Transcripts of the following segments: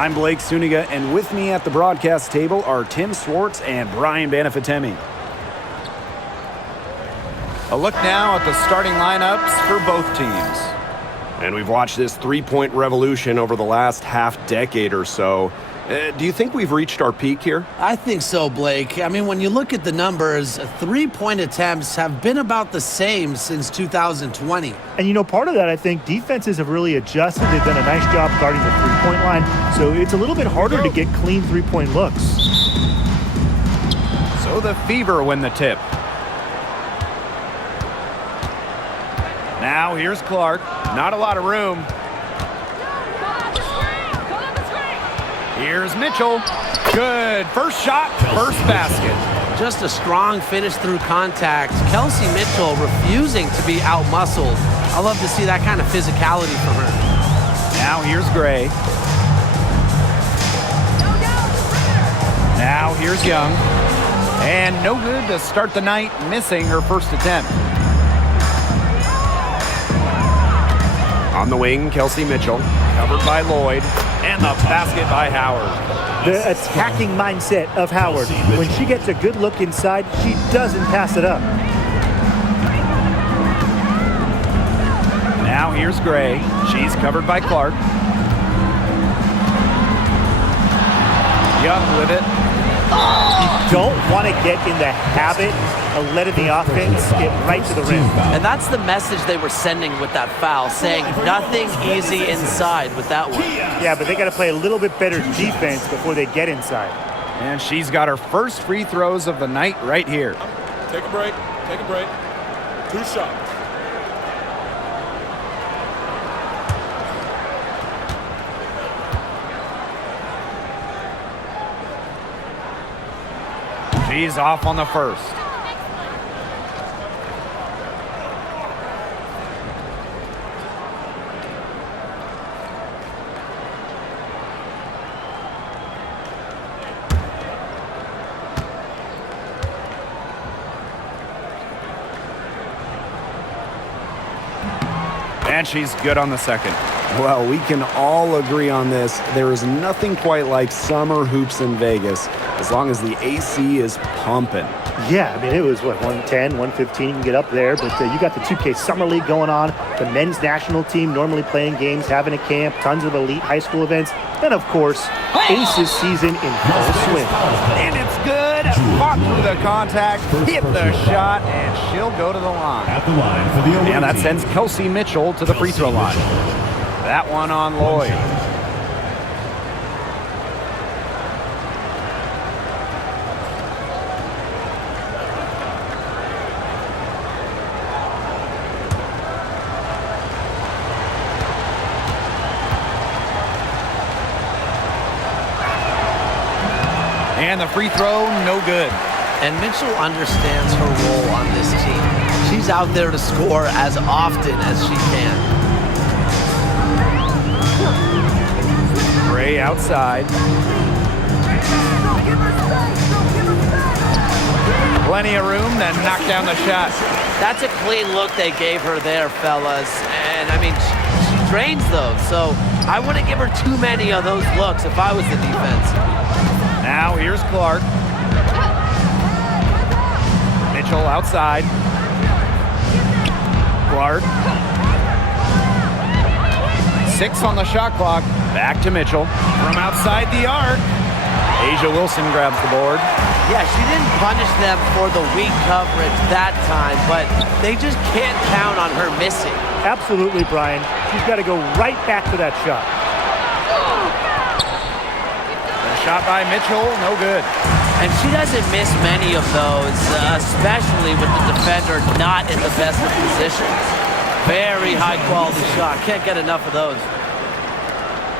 I'm Blake Suniga, and with me at the broadcast table are Tim Swartz and Brian Banafitemi. A look now at the starting lineups for both teams. And we've watched this three-point revolution over the last half-decade or so. Do you think we've reached our peak here? I think so, Blake. I mean, when you look at the numbers, three-point attempts have been about the same since 2020. And, you know, part of that, I think, defenses have really adjusted. They've done a nice job guarding the three-point line, so it's a little bit harder to get clean three-point looks. So the Fever win the tip. Now here's Clark. Not a lot of room. Here's Mitchell. Good. First shot, first basket. Just a strong finish through contact. Kelsey Mitchell refusing to be out-muscled. I love to see that kind of physicality from her. Now here's Gray. Now here's Young. And no good to start the night, missing her first attempt. On the wing, Kelsey Mitchell. Covered by Lloyd. And the basket by Howard. The attacking mindset of Howard. When she gets a good look inside, she doesn't pass it up. Now here's Gray. She's covered by Clark. Young with it. You don't want to get in the habit of letting the offense get right to the rim. And that's the message they were sending with that foul, saying nothing easy inside with that one. Yeah, but they got to play a little bit better defense before they get inside. And she's got her first free throws of the night right here. Take a break. Take a break. 2 shots. She's off on the first. And she's good on the second. Well, we can all agree on this. There is nothing quite like summer hoops in Vegas, as long as the AC is pumping. Yeah, I mean, it was, 110, 115, you can get up there, but you got the 2K Summer League going on, the men's national team normally playing games, having a camp, tons of elite high school events, and, of course, Aces season in full swing. And it's good. Fought through the contact, hit the shot, and she'll go to the line. At the line for the And that sends Kelsey Mitchell to the free throw line. That one on Lloyd. And the free throw, no good. And Mitchell understands her role on this team. She's out there to score as often as she can. Gray outside. Plenty of room, then knock down the shot. That's a clean look they gave her there, fellas. And, I mean, she drains those, so I wouldn't give her too many of those looks if I was the defense. Now here's Clark. Mitchell outside. Clark. 6 on the shot clock. Back to Mitchell. From outside the arc. Asia Wilson grabs the board. Yeah, she didn't punish them for the weak coverage that time, but they just can't count on her missing. Absolutely, Brian. She's got to go right back to that shot. The shot by Mitchell, no good. And she doesn't miss many of those, especially with the defender not in the best of positions. Very high-quality shot. Can't get enough of those.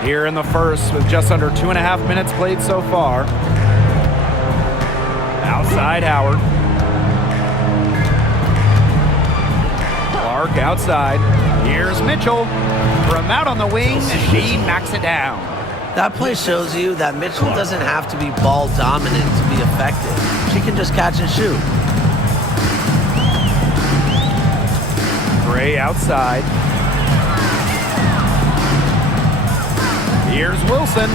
Here in the first with just under 2.5 minutes played so far. Outside Howard. Clark outside. Here's Mitchell. From out on the wing, she knocks it down. That play shows you that Mitchell doesn't have to be ball dominant to be effective. She can just catch and shoot. Gray outside. Here's Wilson,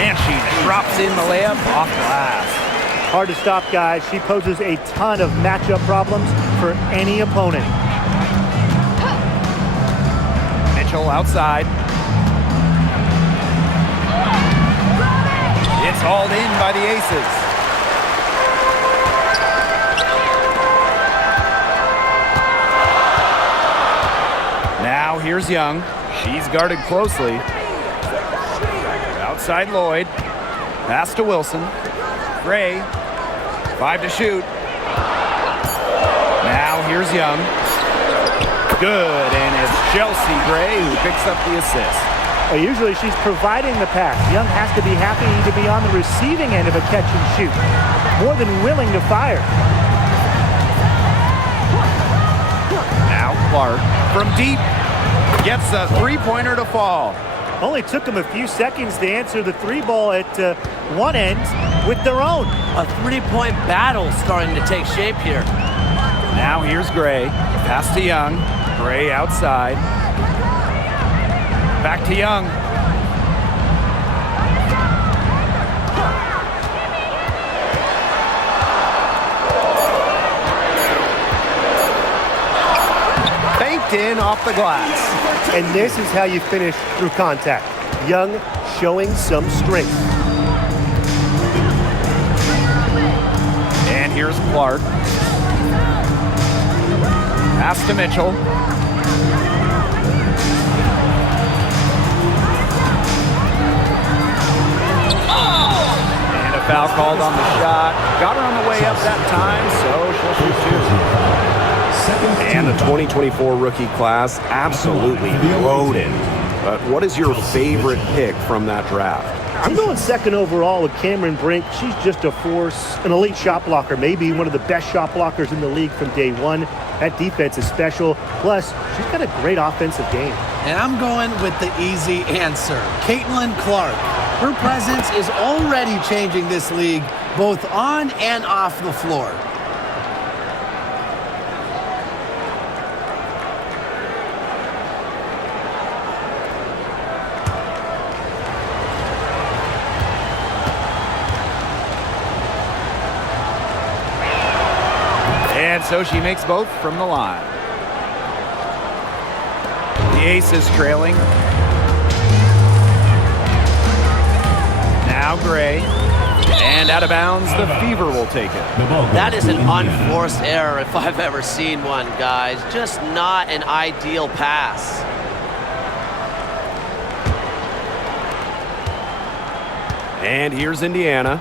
And she drops in the layup off glass. Hard to stop, guys. She poses a ton of matchup problems for any opponent. Mitchell outside. It's hauled in by the Aces. Now here's Young. She's guarded closely. Outside Lloyd. Pass to Wilson. Gray. 5 to shoot. Now here's Young. Good, and it's Chelsea Gray who picks up the assist. Well, usually she's providing the pass. Young has to be happy to be on the receiving end of a catch and shoot. More than willing to fire. Now Clark from deep gets a three-pointer to fall. Only took them a few seconds to answer the three ball at one end with their own. A three-point battle starting to take shape here. Now here's Gray. Pass to Young. Gray outside. Back to Young. Baked in off the glass. And this is how you finish through contact. Young showing some strength. And here's Clark. Pass to Mitchell. And a foul called on the shot. Got her on the way up that time, so she'll shoot two. And the 2024 rookie class, absolutely loaded. But what is your favorite pick from that draft? I'm going second overall with Cameron Brink. She's just a force, an elite shot blocker, maybe one of the best shot blockers in the league from day one. That defense is special. Plus, she's got a great offensive game. And I'm going with the easy answer, CaitlinClark. Her presence is already changing this league, both on and off the floor. And so she makes both from the line. The Aces trailing. Now Gray. And out of bounds, the Fever will take it. That is an unforced error if I've ever seen one, guys. Just not an ideal pass. And here's Indiana.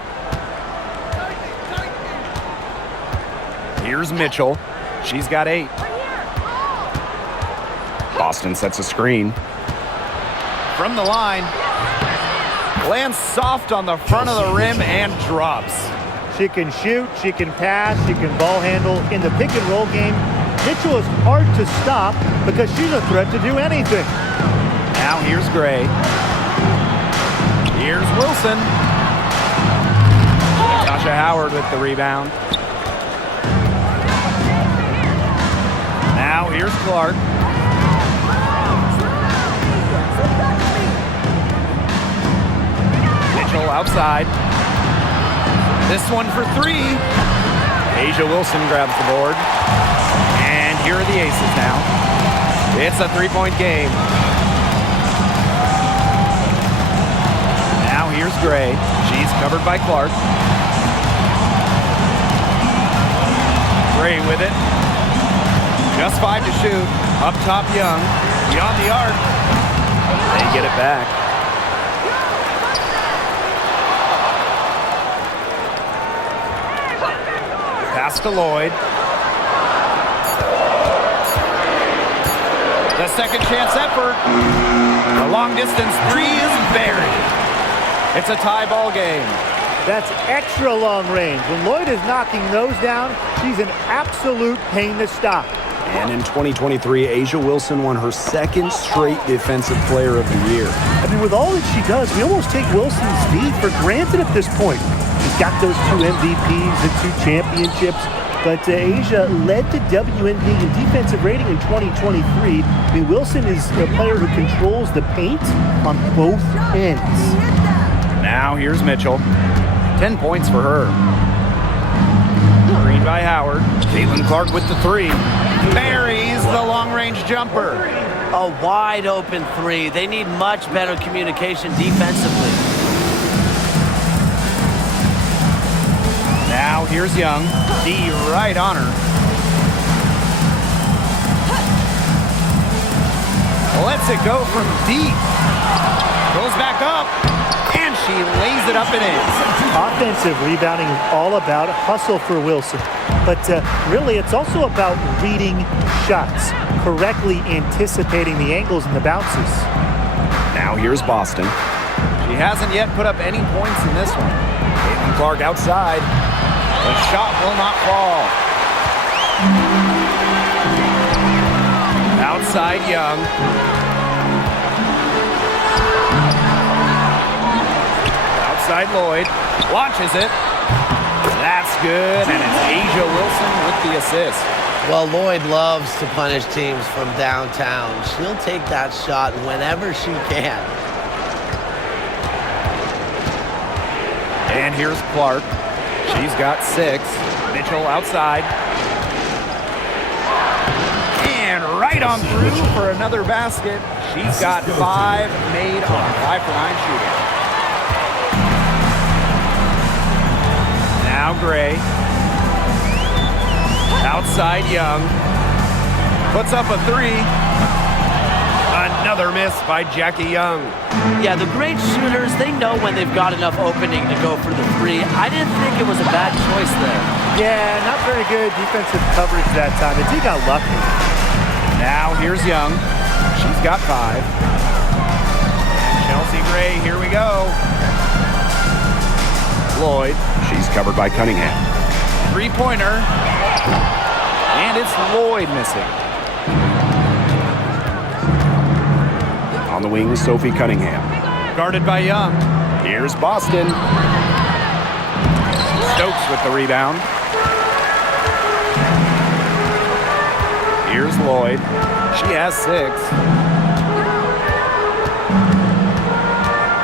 Here's Mitchell. She's got 8. Boston sets a screen. From the line. Lands soft on the front of the rim and drops. She can shoot, she can pass, she can ball handle. In the pick and roll game, Mitchell is hard to stop because she's a threat to do anything. Now here's Gray. Here's Wilson. Natasha Howard with the rebound. Now here's Clark. Mitchell outside. This one for 3. Asia Wilson grabs the board. And here are the Aces now. It's a 3-point game. Now here's Gray. She's covered by Clark. Gray with it. Just 5 to shoot. Up top Young. Beyond the arc. They get it back. Pass to Lloyd. The second chance effort. The long distance 3 is buried. It's a tie ball game. That's extra long range. When Lloyd is knocking those down, she's an absolute pain to stop. And in 2023, Asia Wilson won her 2nd straight Defensive Player of the Year. I mean, with all that she does, we almost take Wilson's speed for granted at this point. She's got those 2 MVPs and 2 championships. But Asia led the WNBA in defensive rating in 2023. I mean, Wilson is a player who controls the paint on both ends. Now here's Mitchell. 10 points for her. Green by Howard. Caitlin Clark with the three. Buries the long-range jumper. A wide open three. They need much better communication defensively. Now here's Young. D right on her. Lets it go from deep. Goes back up. And she lays it up and in. Offensive rebounding is all about hustle for Wilson. But really, it's also about reading shots, correctly anticipating the angles and the bounces. Now here's Boston. She hasn't yet put up any points in this one. Caitlin Clark outside. The shot will not fall. Outside Young. Outside Lloyd. Launches it. That's good, and it's Asia Wilson with the assist. Well, Lloyd loves to punish teams from downtown. She'll take that shot whenever she can. And here's Clark. She's got 6. Mitchell outside. And right on through for another basket. She's got 5 made on 5 for 9 shooting. Now Gray. Outside Young. Puts up a 3. Another miss by Jackie Young. Yeah, the great shooters, they know when they've got enough opening to go for the 3. I didn't think it was a bad choice there. Yeah, not very good defensive coverage that time. And he got lucky. Now here's Young. She's got 5. Chelsea Gray, here we go. Lloyd. She's covered by Cunningham. 3-pointer. And it's Lloyd missing. On the wing, Sophie Cunningham. Guarded by Young. Here's Boston. Stokes with the rebound. Here's Lloyd. She has 6.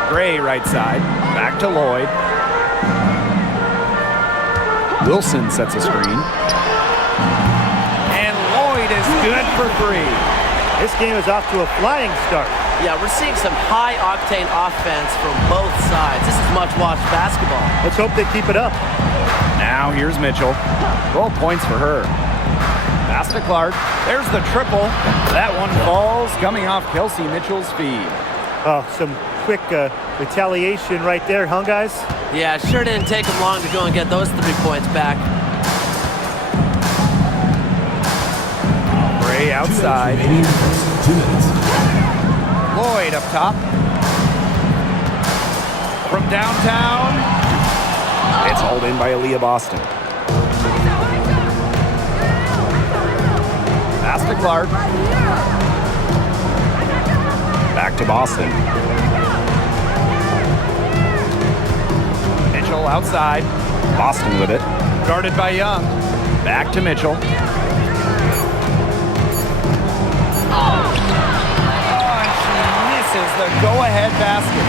Gray right side. Back to Lloyd. Wilson sets a screen. And Lloyd is good for 3. This game is off to a flying start. Yeah, we're seeing some high-octane offense from both sides. This is much-watched basketball. Let's hope they keep it up. Now here's Mitchell. 12 points for her. Pass to Clark. There's the triple. That one falls, coming off Kelsey Mitchell's feed. Oh, some quick retaliation right there, huh, guys? Yeah, it sure didn't take them long to go and get those 3 points back. Gray outside. Lloyd up top. From downtown. It's hauled in by Aaliyah Boston. Pass to Clark. Back to Boston. Mitchell outside. Boston with it. Guarded by Young. Back to Mitchell. Oh, and she misses the go-ahead basket.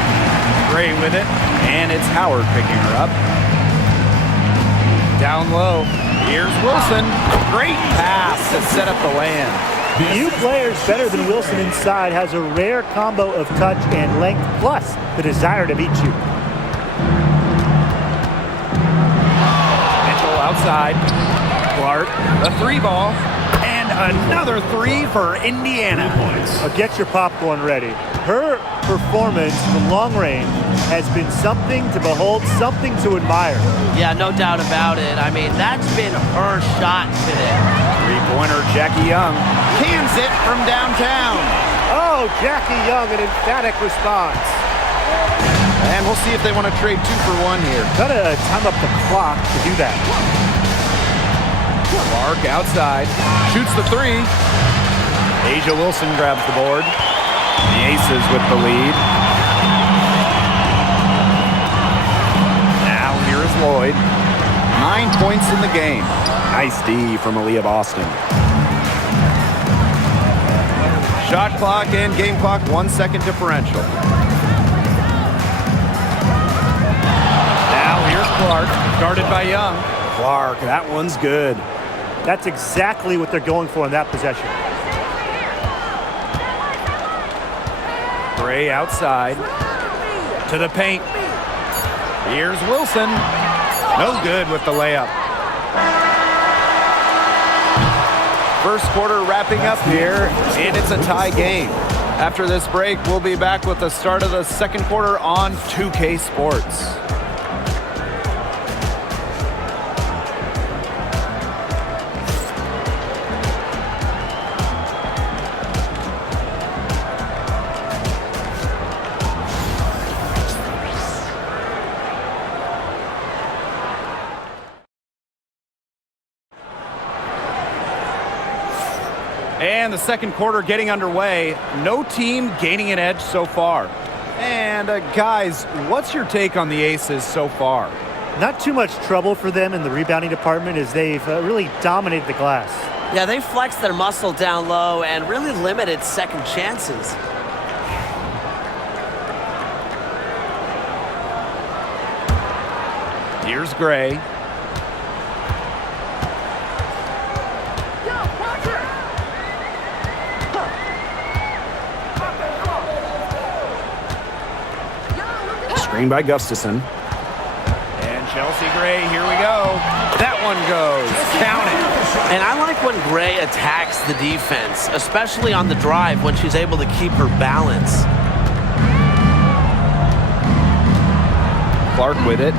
Gray with it, and it's Howard picking her up. Down low. Here's Wilson. Great pass to set up the land. Few players better than Wilson inside has a rare combo of touch and length, plus the desire to beat you. Mitchell outside. Clark, the 3 ball, and another 3 for Indiana. Get your popcorn ready. Her performance from long range has been something to behold, something to admire. Yeah, no doubt about it. I mean, that's been her shot today. 3-pointer Jackie Young cans it from downtown. Oh, Jackie Young, an emphatic response. And we'll see if they want to trade 2 for 1 here. Gotta time up the clock to do that. Clark outside, shoots the 3. Asia Wilson grabs the board. The Aces with the lead. Now here is Lloyd. 9 points in the game. Nice D from Aaliyah Boston. Shot clock and game clock, 1 second differential. Clark, guarded by Young. Clark, that one's good. That's exactly what they're going for in that possession. Gray outside to the paint. Here's Wilson. No good with the layup. First quarter wrapping up here, and it's a tie game. After this break, we'll be back with the start of the second quarter on 2K Sports. And the second quarter getting underway. No team gaining an edge so far. And guys, what's your take on the Aces so far? Not too much trouble for them in the rebounding department as they've really dominated the glass. Yeah, they flexed their muscle down low and really limited second chances. Here's Gray. Screen by Gustafson. And Chelsea Gray, here we go. That one goes. Count it. And I like when Gray attacks the defense, especially on the drive when she's able to keep her balance. Clark with it.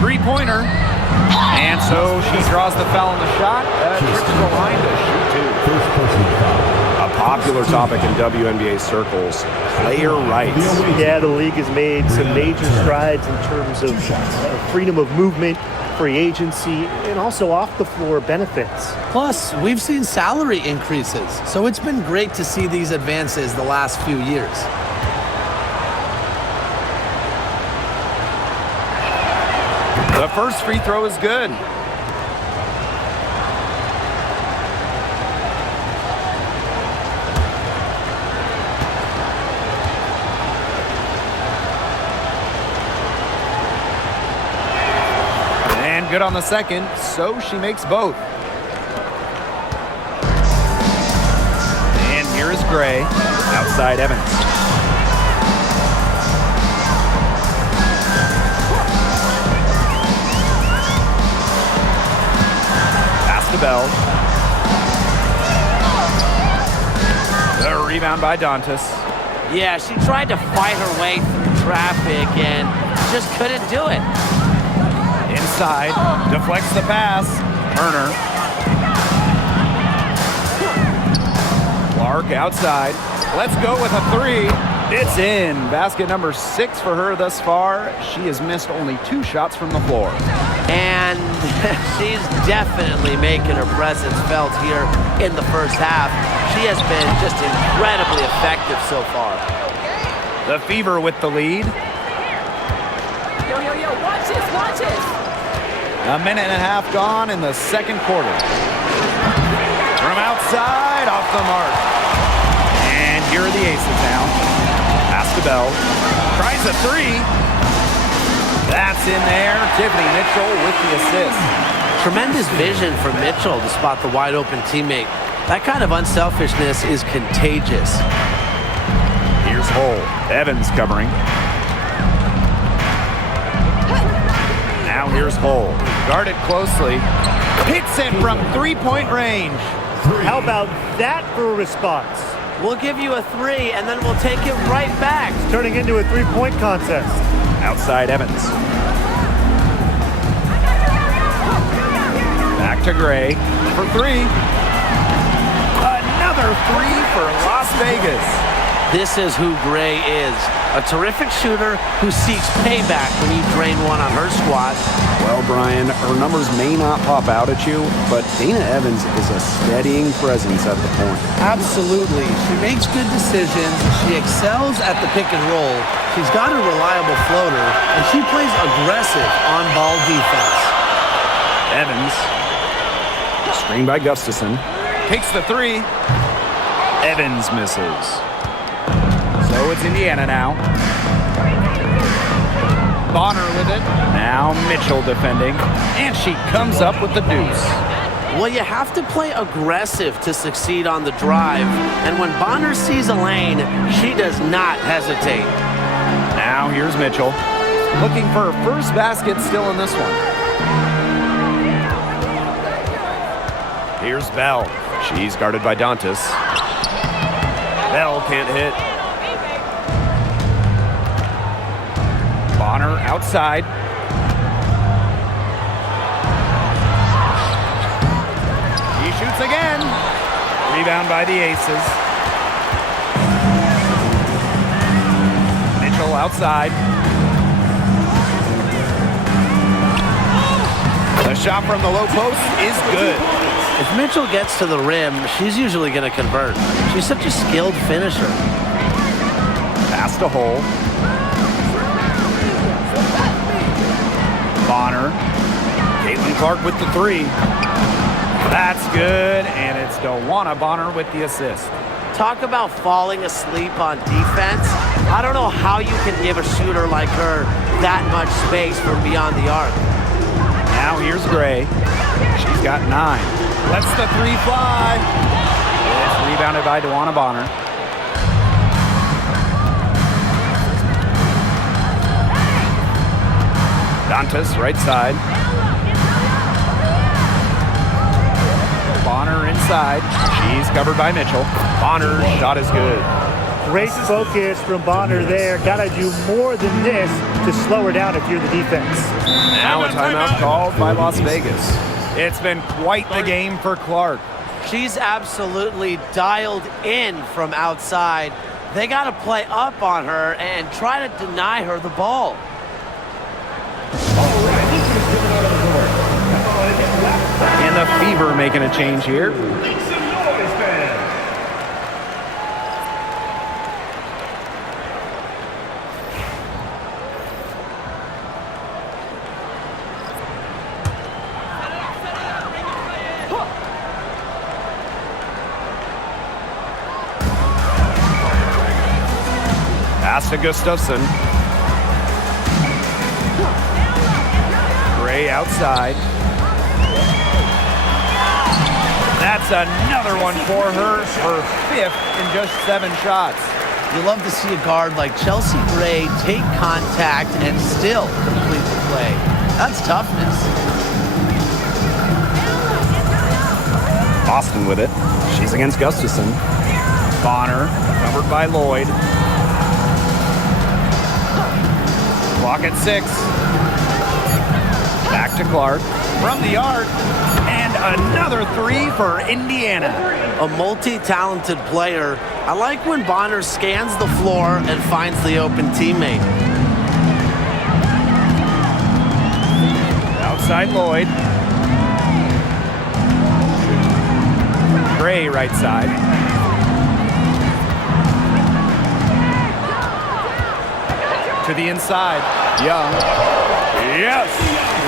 Three-pointer. And so she draws the foul on the shot. Trips to the line to shoot two. A popular topic in WNBA circles, player rights. Yeah, the league has made some major strides in terms of freedom of movement, free agency, and also off-the-floor benefits. Plus, we've seen salary increases, so it's been great to see these advances the last few years. The first free throw is good. And good on the second, so she makes both. And here is Gray, outside Evans. Bell. The rebound by Dantas. Yeah, she tried to fight her way through traffic and just couldn't do it. Inside, deflects the pass. Turner. Clark outside. Let's go with a three. It's in. Basket number 6 for her thus far. She has missed only 2 shots from the floor. And she's definitely making her presence felt here in the first half. She has been just incredibly effective so far. The Fever with the lead. Yo, watch this. A minute and a half gone in the second quarter. From outside, off the mark. And here are the Aces now. Pass to Bell. Tries a three. That's in there. Tiffany Mitchell with the assist. Tremendous vision from Mitchell to spot the wide open teammate. That kind of unselfishness is contagious. Here's Hull. Evans covering. Now here's Hull. Guarded closely. Hits it from three-point range. How about that for a response? We'll give you a 3, and then we'll take it right back. It's turning into a three-point contest. Outside Evans. Back to Gray for 3. Another 3 for Las Vegas. This is who Gray is. A terrific shooter who seeks payback when you drain one on her squad. Well, Brian, her numbers may not pop out at you, but Dana Evans is a steadying presence at the point. Absolutely. She makes good decisions. She excels at the pick and roll. She's got a reliable floater, and she plays aggressive on-ball defense. Evans. Screen by Gustafson. Takes the 3. Evans misses. So it's Indiana now. Bonner with it. Now Mitchell defending. And she comes up with the deuce. Well, you have to play aggressive to succeed on the drive. And when Bonner sees a lane, she does not hesitate. Now here's Mitchell. Looking for her first basket still in this one. Here's Bell. She's guarded by Dantas. Bell can't hit. Bonner outside. He shoots again. Rebound by the Aces. Mitchell outside. The shot from the low post is good. If Mitchell gets to the rim, she's usually going to convert. She's such a skilled finisher. Pass to Hole. Bonner. Caitlin Clark with the three. That's good, and it's Dewana Bonner with the assist. Talk about falling asleep on defense. I don't know how you can give a shooter like her that much space from beyond the arc. Now here's Gray. She's got 9. Lets the three fly. It's rebounded by Dewana Bonner. Dantas, right side. Bonner inside. She's covered by Mitchell. Bonner's shot is good. Great focus from Bonner there. Got to do more than this to slow her down if you're the defense. Now a timeout called by Las Vegas. It's been quite the game for Clark. She's absolutely dialed in from outside. They got to play up on her and try to deny her the ball. And the Fever making a change here. Pass to Gustafson. Gray outside. That's another one for her 5th in just 7 shots. You love to see a guard like Chelsea Gray take contact and still complete the play. That's toughness. Boston with it. She's against Gustafson. Bonner, covered by Lloyd. Clock at 6. Back to Clark. From the arc. And another 3 for Indiana. A multi-talented player. I like when Bonner scans the floor and finds the open teammate. Outside Lloyd. Gray right side. To the inside. Young. Yes!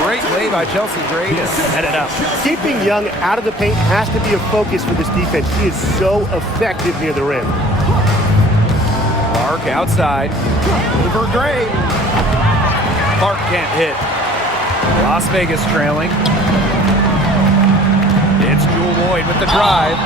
Great play by Chelsea Gray to set it up. Keeping Young out of the paint has to be a focus for this defense. She is so effective near the rim. Clark outside. Over Gray. Clark can't hit. Las Vegas trailing. It's Jewel Lloyd with the drive.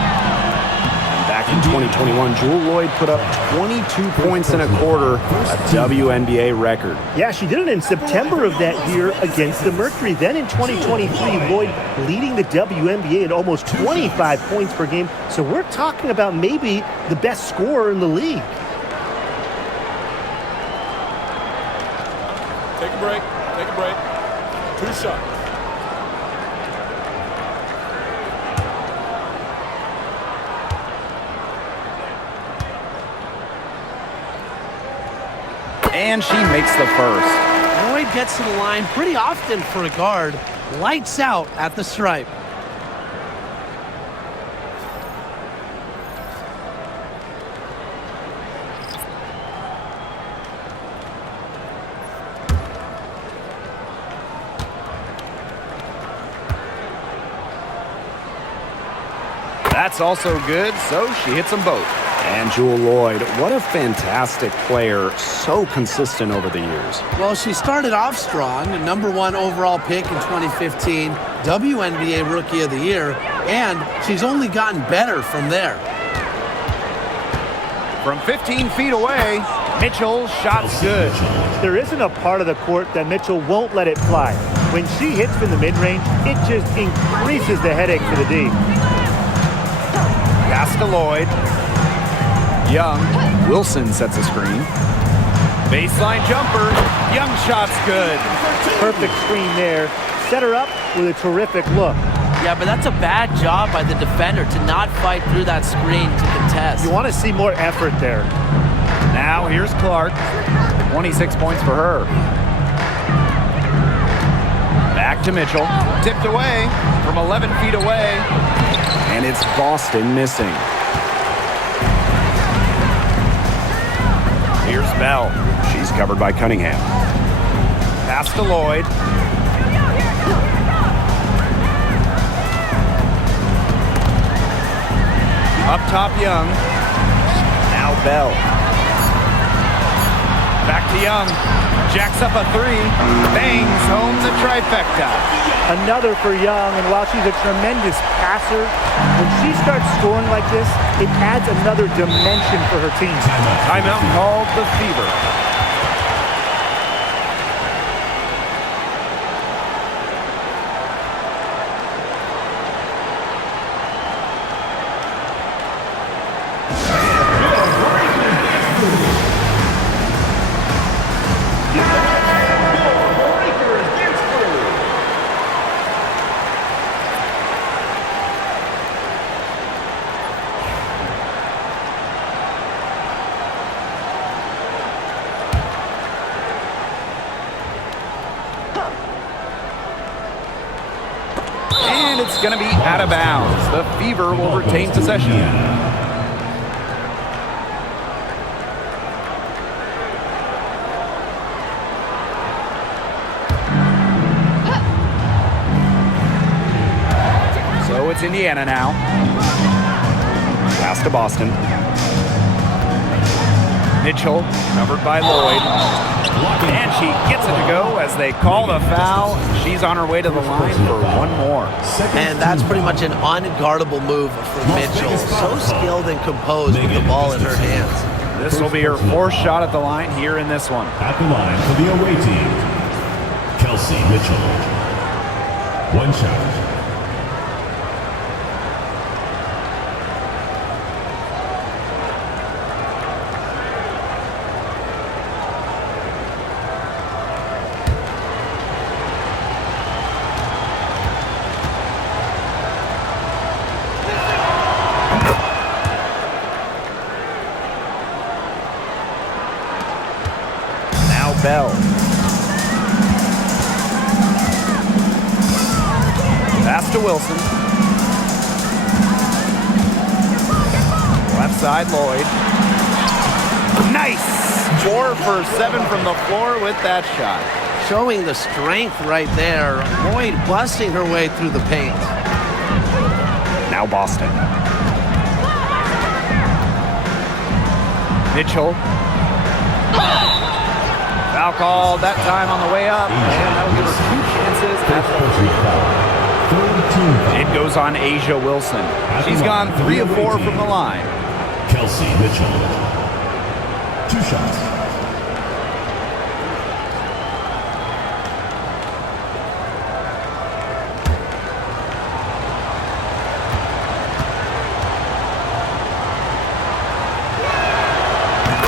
Back in 2021, Jewel Lloyd put up 22 points in a quarter, a WNBA record. Yeah, she did it in September of that year against the Mercury. Then in 2023, Lloyd leading the WNBA at almost 25 points per game. So we're talking about maybe the best scorer in the league. Take a break. Take a break. 2 shots. And she makes the first. Lloyd gets to the line pretty often for a guard. Lights out at the stripe. That's also good, so she hits them both. And Jewel Lloyd, what a fantastic player, so consistent over the years. Well, she started off strong, #1 overall pick in 2015, WNBA Rookie of the Year, and she's only gotten better from there. From 15 feet away, Mitchell's shot's good. There isn't a part of the court that Mitchell won't let it fly. When she hits from the mid-range, it just increases the headache for the D. Pass to Lloyd. Young. Wilson sets a screen. Baseline jumper. Young shot's good. Perfect screen there. Set her up with a terrific look. Yeah, but that's a bad job by the defender to not fight through that screen to contest. You want to see more effort there. Now here's Clark. 26 points for her. Back to Mitchell. Tipped away from 11 feet away. And it's Boston missing. Here's Bell. She's covered by Cunningham. Pass to Lloyd. Up top, Young. Now Bell. Back to Young. Jacks up a three. Bangs home the trifecta. Another for Young, and while she's a tremendous passer, when she starts scoring like this, it adds another dimension for her team. Timeout called the Fever. And it's going to be out of bounds. The Fever will retain possession. So it's Indiana now. Pass to Boston. Mitchell, covered by Lloyd. And she gets it to go as they call the foul. She's on her way to the line for one more. And that's pretty much an unguardable move for Mitchell. So skilled and composed with the ball in her hands. This will be her fourth shot at the line here in this one. At the line for the away team, Kelsey Mitchell. One shot. Bell. Pass to Wilson. Left side, Lloyd. Nice! 4 for 7 from the floor with that shot. Showing the strength right there. Lloyd busting her way through the paint. Now Boston. Mitchell. Foul called that time on the way up, and that'll give her 2 chances at the free. It goes on Asia Wilson. She's gone 3 of 4 from the line. Kelsey Mitchell. 2 shots.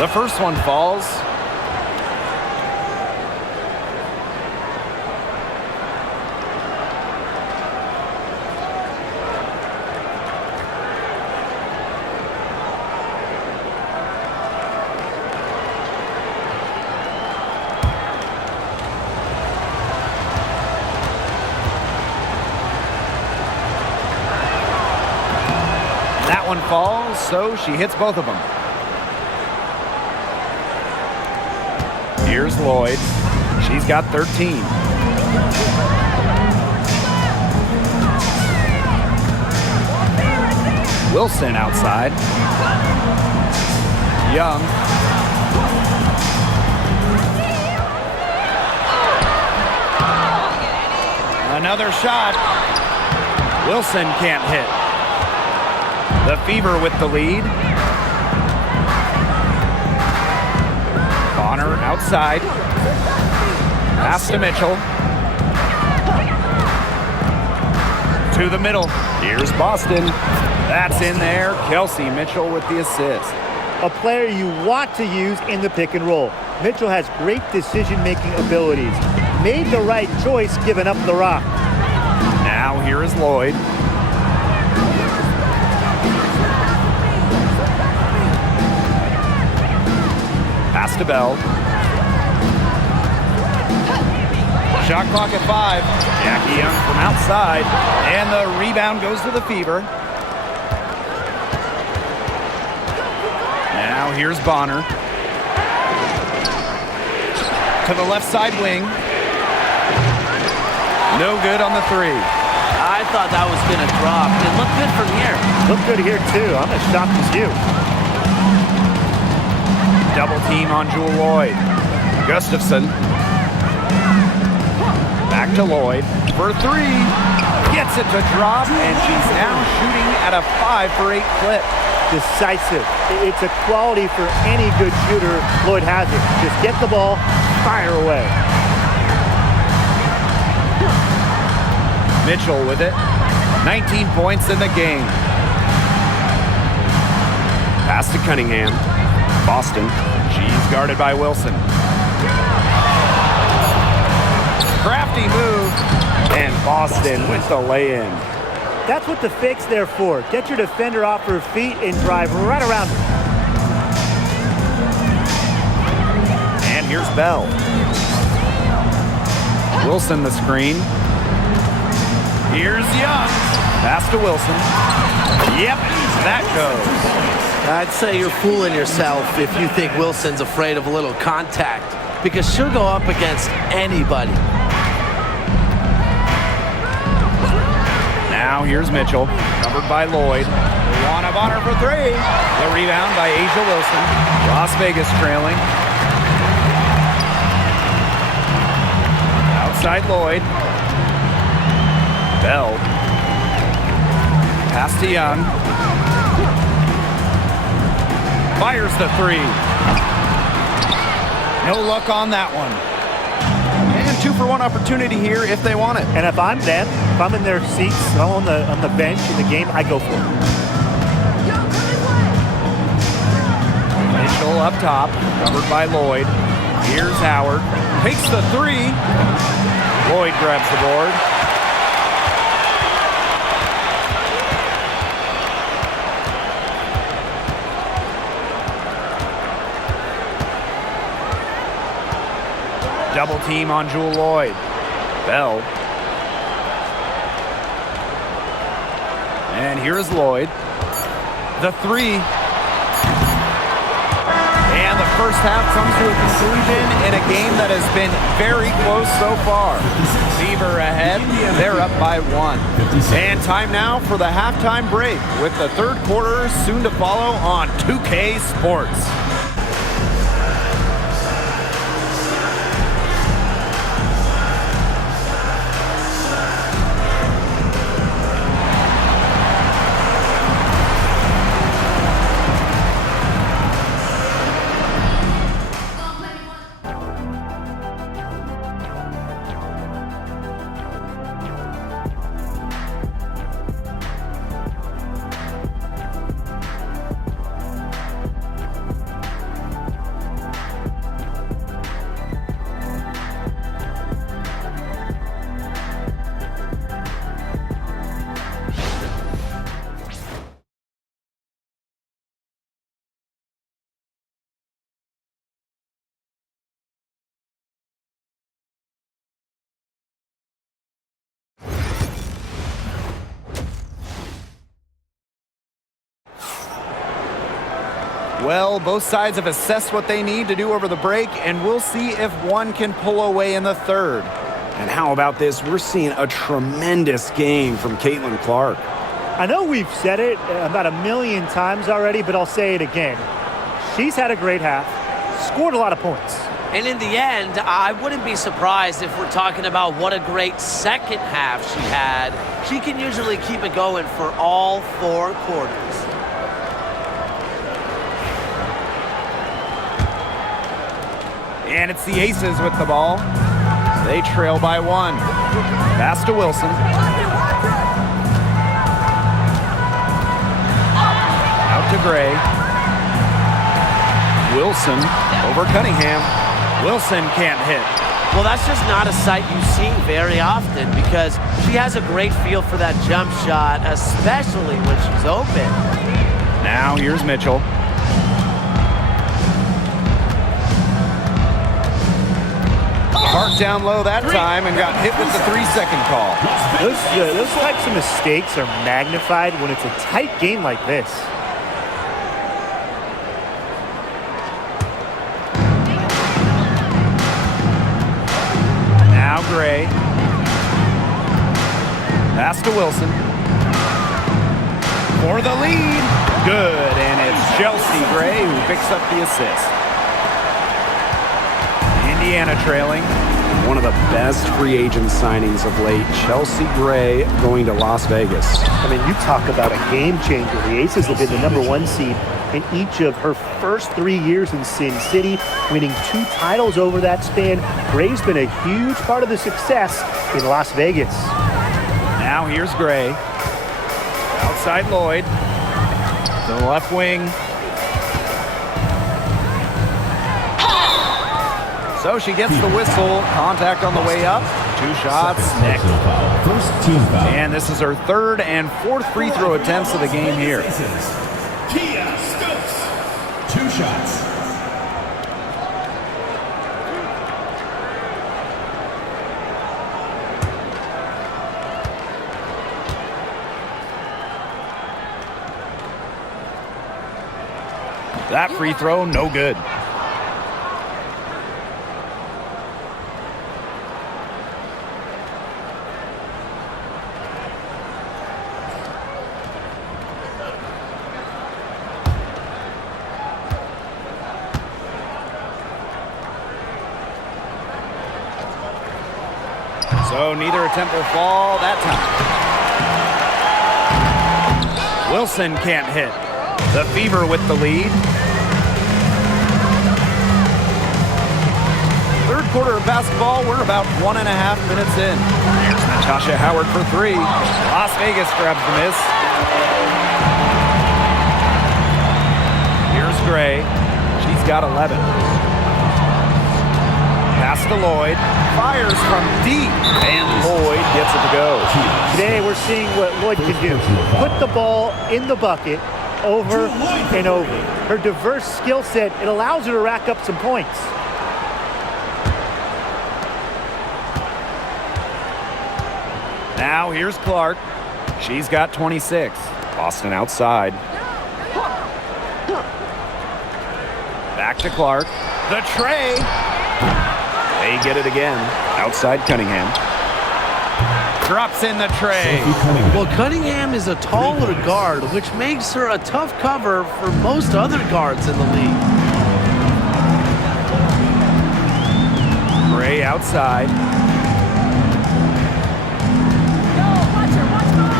The first one falls. That one falls, so she hits both of them. Here's Lloyd. She's got 13. Wilson outside. Young. Another shot. Wilson can't hit. The Fever with the lead. Bonner outside. Pass to Mitchell. To the middle. Here's Boston. That's in there. Kelsey Mitchell with the assist. A player you want to use in the pick and roll. Mitchell has great decision-making abilities. Made the right choice giving up the rock. Now here is Lloyd. Pass to Bell. Shot clock at 5. Jackie Young from outside. And the rebound goes to the Fever. Now here's Bonner. To the left side wing. No good on the 3. I thought that was going to drop. It looked good from here. Looked good here, too. I'm as shocked as you. Double team on Jewel Lloyd. Gustafson. Back to Lloyd for 3. Gets it to drop, and she's now shooting at a 5 for 8 clip. Decisive. It's a quality for any good shooter. Lloyd has it. Just get the ball, fire away. Mitchell with it. 19 points in the game. Pass to Cunningham. Boston. She's guarded by Wilson. Crafty move. And Boston with the lay-in. That's what the fake's there for. Get your defender off her feet and drive right around her. And here's Bell. Wilson the screen. Here's Young. Pass to Wilson. Yep, that goes. I'd say you're fooling yourself if you think Wilson's afraid of a little contact, because she'll go up against anybody. Now here's Mitchell, covered by Lloyd. Luana Bonner for 3. The rebound by Asia Wilson. Las Vegas trailing. Outside Lloyd. Bell. Pass to Young. Fires the 3. No luck on that one. And 2-for-1 opportunity here if they want it. And if I'm them, if I'm in their seats, I'm on the bench in the game, I go for it. Mitchell up top, covered by Lloyd. Here's Howard. Takes the 3. Lloyd grabs the board. Double team on Jewel Lloyd. Bell. And here's Lloyd. The 3. And the first half comes to a conclusion in a game that has been very close so far. Fever ahead. They're up by 1. And time now for the halftime break with the third quarter soon to follow on 2K Sports. Well, both sides have assessed what they need to do over the break, and we'll see if one can pull away in the third. And how about this? We're seeing a tremendous game from Caitlin Clark. I know we've said it about 1,000,000 times already, but I'll say it again. She's had a great half, scored a lot of points. And in the end, I wouldn't be surprised if we're talking about what a great second half she had. She can usually keep it going for all 4 quarters. And it's the Aces with the ball. They trail by 1. Pass to Wilson. Out to Gray. Wilson over Cunningham. Wilson can't hit. Well, that's just not a sight you see very often because she has a great feel for that jump shot, especially when she's open. Now here's Mitchell. Parked down low that time and got hit with the 3-second call. Those types of mistakes are magnified when it's a tight game like this. Now Gray. Pass to Wilson. For the lead. Good, and it's Chelsea Gray who picks up the assist. Indiana trailing. One of the best free agent signings of late, Chelsea Gray going to Las Vegas. I mean, you talk about a game changer. The Aces have been the #1 seed in each of her first 3 years in Sin City, winning 2 titles over that span. Gray's been a huge part of the success in Las Vegas. Now here's Gray. Outside Lloyd. To the left wing. So she gets the whistle. Contact on the way up. 2 shots. Next. First team foul. And this is her 3rd and 4th free throw attempts of the game here. Kia Stokes. 2 shots. That free throw, no good. So neither attempt will fall that time. Wilson can't hit. The Fever with the lead. 3rd quarter of basketball, we're about 1.5 minutes in. Here's Natasha Howard for 3. Las Vegas grabs the miss. Here's Gray. She's got 11. Pass to Lloyd. Fires from deep. And Lloyd gets it to go. Today we're seeing what Lloyd can do. Put the ball in the bucket over and over. Her diverse skill set, it allows her to rack up some points. Now here's Clark. She's got 26. Boston outside. Back to Clark. The tray. They get it again. Outside Cunningham. Drops in the tray. Well, Cunningham is a taller guard, which makes her a tough cover for most other guards in the league. Gray outside.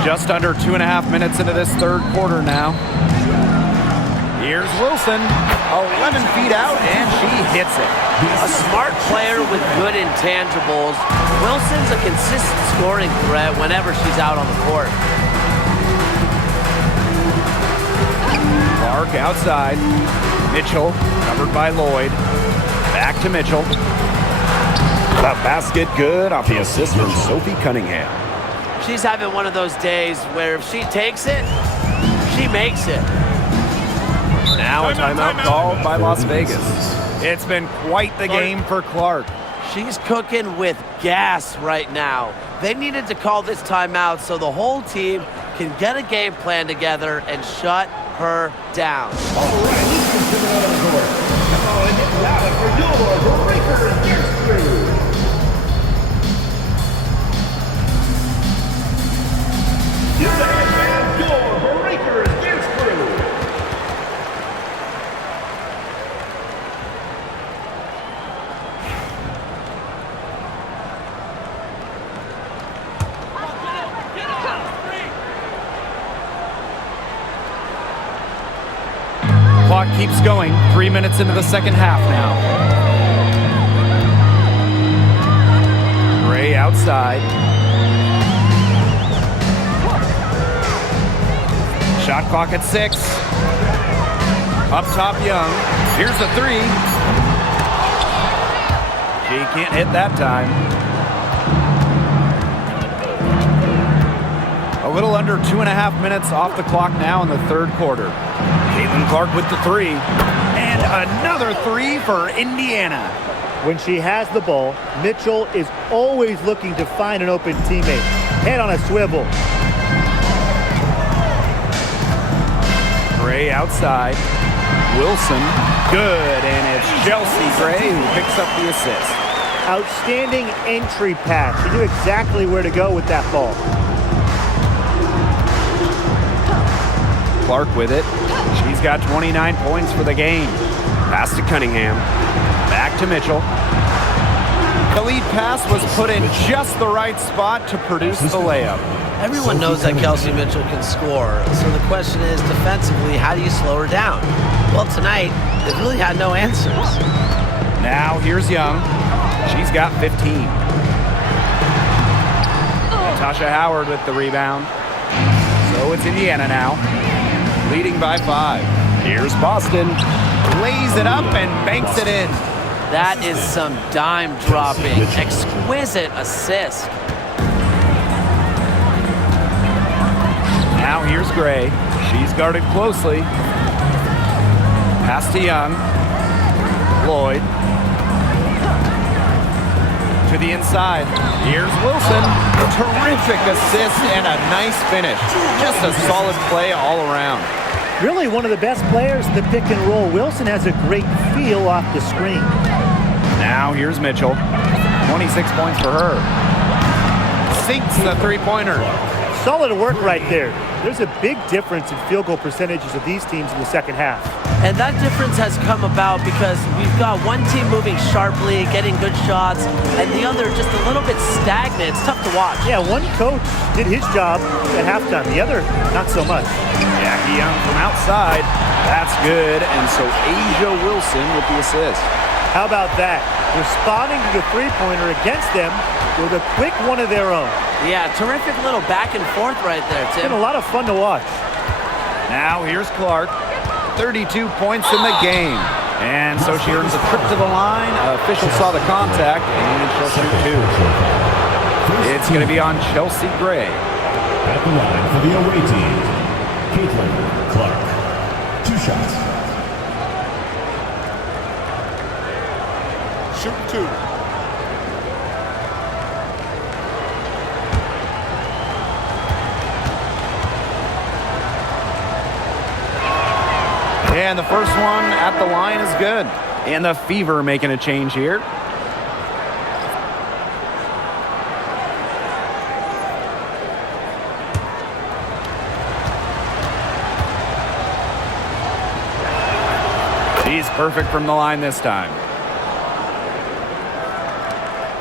Just under 2.5 minutes into this 3rd quarter now. Here's Wilson, 11 feet out, and she hits it. A smart player with good intangibles. Wilson's a consistent scoring threat whenever she's out on the court. Clark outside. Mitchell, covered by Lloyd. Back to Mitchell. The basket good off the assist from Sophie Cunningham. She's having one of those days where if she takes it, she makes it. Now a timeout called by Las Vegas. It's been quite the game for Clark. She's cooking with gas right now. They needed to call this timeout so the whole team can get a game plan together and shut her down. All right, let's get it out of the court. Come on, get louder for your breaker and gets through. Your man, Clock keeps going. 3 minutes into the second half now. Gray outside. Shot clock at 6. Up top, Young. Here's the 3. She can't hit that time. A little under 2.5 minutes off the clock now in the third quarter. Caitlin Clark with the 3. And another 3 for Indiana. When she has the ball, Mitchell is always looking to find an open teammate. Head on a swivel. Gray outside. Wilson, good, and it's Chelsea Gray who picks up the assist. Outstanding entry pass. She knew exactly where to go with that ball. Clark with it. She's got 29 points for the game. Pass to Cunningham. Back to Mitchell. The lead pass was put in just the right spot to produce the layup. Everyone knows that Kelsey Mitchell can score, so the question is, defensively, how do you slow her down? Well, tonight, they've really had no answers. Now, here's Young. She's got 15. Natasha Howard with the rebound. So it's Indiana now, leading by 5. Here's Boston. Lays it up and banks it in. That is some dime dropping, exquisite assist. Now here's Gray. She's guarded closely. Pass to Young. Lloyd. To the inside. Here's Wilson. A terrific assist and a nice finish. Just a solid play all around. Really one of the best players in the pick and roll. Wilson has a great feel off the screen. Now here's Mitchell. 26 points for her. Sinks the three-pointer. Solid work right there. There's a big difference in field goal percentages of these teams in the second half. And that difference has come about because we've got one team moving sharply, getting good shots, and the other just a little bit stagnant. It's tough to watch. Yeah, one coach did his job at halftime. The other, not so much. Jackie Young from outside. That's good. And so Asia Wilson with the assist. How about that? Responding to the three-pointer against them with a quick one of their own. Yeah, terrific little back and forth right there, It's Tim. been a lot of fun to watch. Now here's Clark. 32 points in the game. And so she earns a trip to the line. Official saw the contact, and she'll shoot 2. It's going to be on Chelsea Gray. At the line for the away team, Caitlin Clark. 2 shots. Shoot 2. And the first one at the line is good. And the Fever making a change here. She's perfect from the line this time.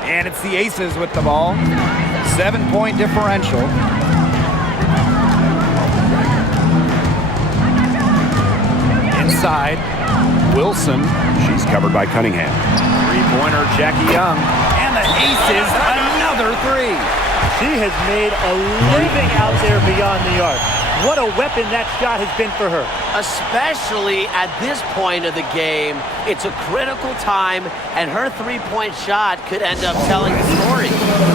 And it's the Aces with the ball. 7-point differential. Inside, Wilson. She's covered by Cunningham. Three-pointer, Jackie Young. And the Aces, another 3. She has made a living out there beyond the arc. What a weapon that shot has been for her. Especially at this point of the game, it's a critical time, and her three-point shot could end up telling the story.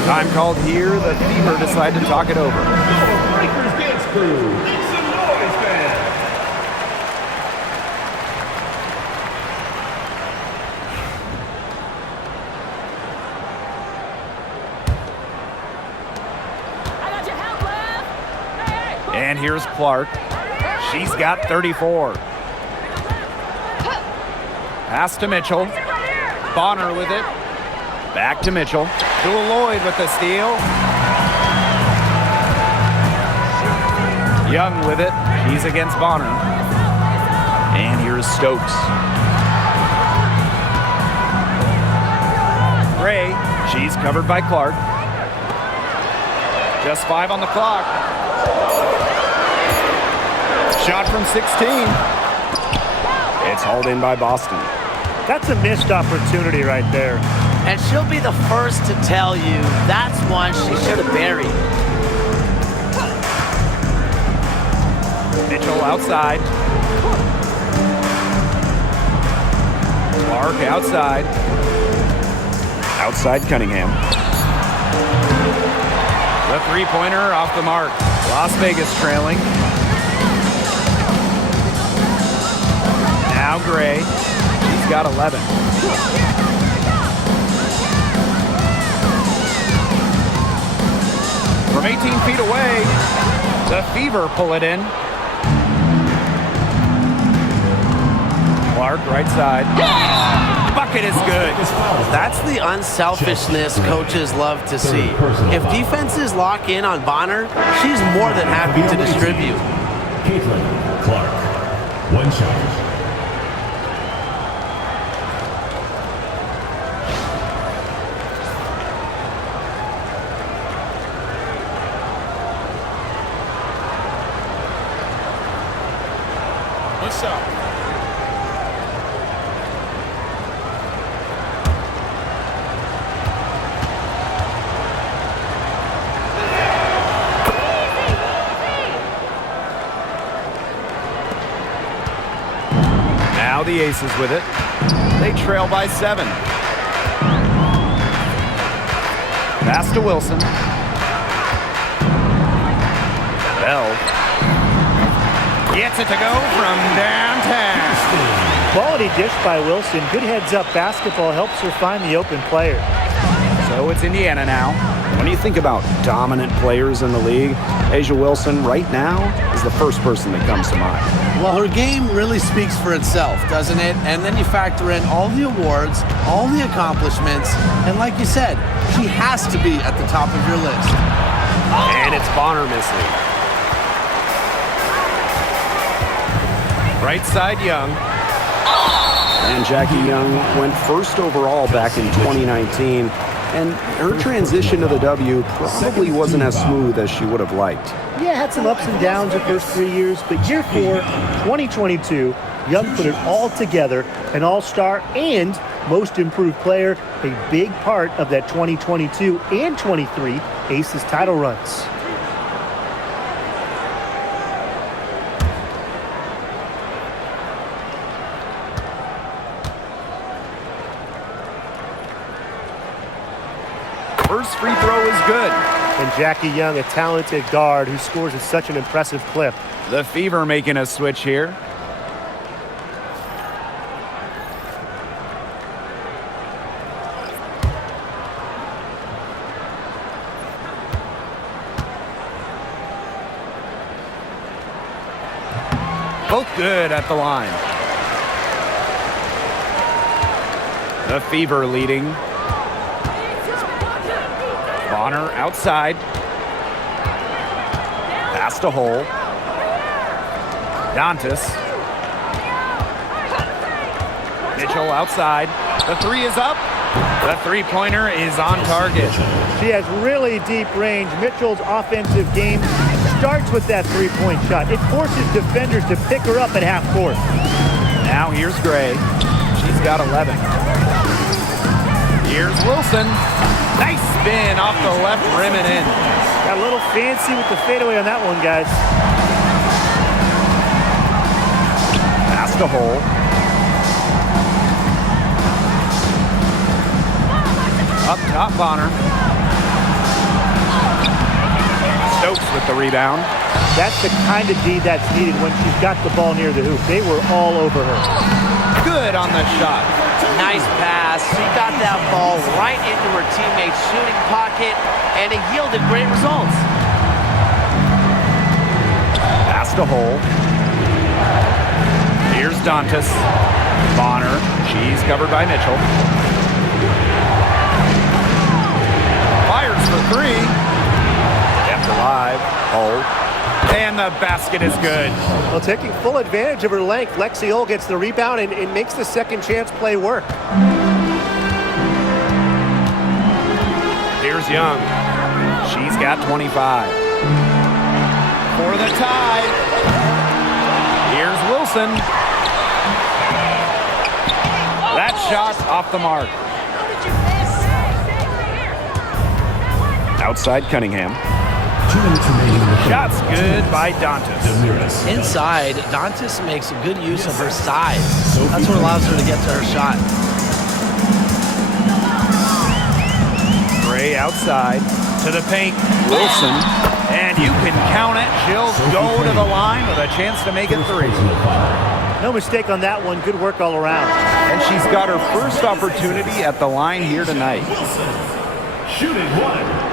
Time called here. The Fever decide to talk it over. Breakers Dance Crew. Make some noise, fans. And here's Clark. She's got 34. Pass to Mitchell. Bonner with it. Back to Mitchell. To Lloyd with the steal. Young with it. She's against Bonner. And here's Stokes. Gray. She's covered by Clark. Just 5 on the clock. Shot from 16. It's hauled in by Boston. That's a missed opportunity right there. And she'll be the first to tell you that's one she should have buried. Mitchell outside. Clark outside. Outside Cunningham. The three-pointer off the mark. Las Vegas trailing. Now Gray. She's got 11. From 18 feet away, the Fever pull it in. Clark, right side. Bucket is good. That's the unselfishness coaches love to see. If defenses lock in on Bonner, she's more than happy to distribute. CaitlincLark. One shot. One shot. Now the Aces with it. They trail by 7. Pass to Wilson. Bell gets it to go from downtown. Quality dish by Wilson. Good heads-up basketball helps her find the open player. So it's Indiana now. When you think about dominant players in the league, A'ja Wilson right now is the first person that comes to mind. Well, her game really speaks for itself, doesn't it? And then you factor in all the awards, all the accomplishments, and like you said, she has to be at the top of your list. And it's Bonner missing. Right side Young. And Jackie Young went first overall back in 2019, and her transition to the W probably wasn't as smooth as she would have liked. Yeah, had some ups and downs the first 3 years, but year 4, 2022, Young put it all together, an all-star and most improved player, a big part of that 2022 and 23 Aces title runs. First free throw is good. And Jackie Young, a talented guard who scores at such an impressive clip. The Fever making a switch here. Both good at the line. The Fever leading. Bonner outside. Pass to Hole. Dantas. Mitchell outside. The three is up. The three-pointer is on target. She has really deep range. Mitchell's offensive game starts with that three-point shot. It forces defenders to pick her up at half court. Now here's Gray. She's got 11. Here's Wilson. Nice spin off the left rim and in. Got a little fancy with the fadeaway on that one, guys. Pass to Hole. Up top, Bonner. Stokes with the rebound. That's the kind of D that's needed when she's got the ball near the hoop. They were all over her. Good on the shot. Nice pass. She got that ball right into her teammate's shooting pocket, and it yielded great results. Pass to Hole. Here's Dantas. Bonner. She's covered by Mitchell. Fires for three. Kept alive. Hole. And the basket is good. Well, taking full advantage of her length, Lexi Hull gets the rebound and makes the second chance play work. Here's Young. She's got 25. For the tie. Here's Wilson. shot off the mark. Outside Cunningham. 2 minutes remaining in the third. Shots good by Dantas. Demiris. Inside, Dantas makes a good use of her size. That's what allows her to get to her shot. Gray outside to the paint. Wilson. And you can count it. She'll go to the line with a chance to make it 3. No mistake on that one. Good work all around. And she's got her first opportunity at the line here tonight. Wilson. Shooting 1.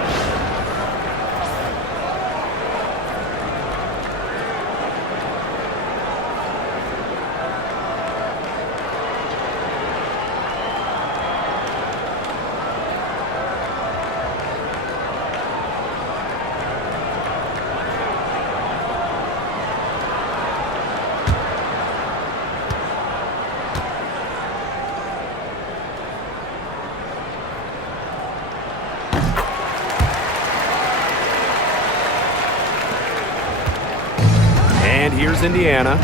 Here's Indiana.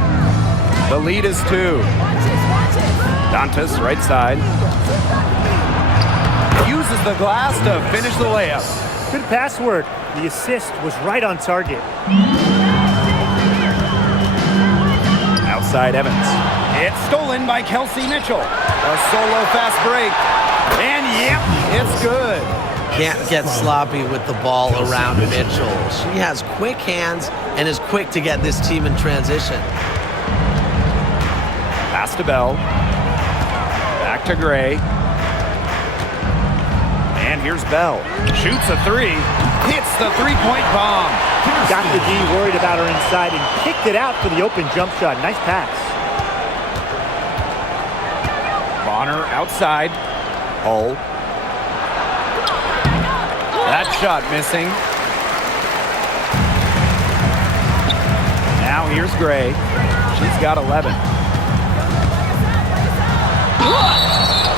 The lead is 2. Dantas, right side. Uses the glass to finish the layup. Good pass work. The assist was right on target. Outside Evans. It's stolen by Kelsey Mitchell. A solo fast break. And yep, it's good. Can't get sloppy with the ball around Mitchell. She has quick hands and is quick to get this team in transition. Pass to Bell. Back to Gray. And here's Bell. Shoots a 3. Hits the three-point bomb. Got the D worried about her inside and kicked it out for the open jump shot. Nice pass. Bonner outside. Hull. That shot missing. Now here's Gray. She's got 11.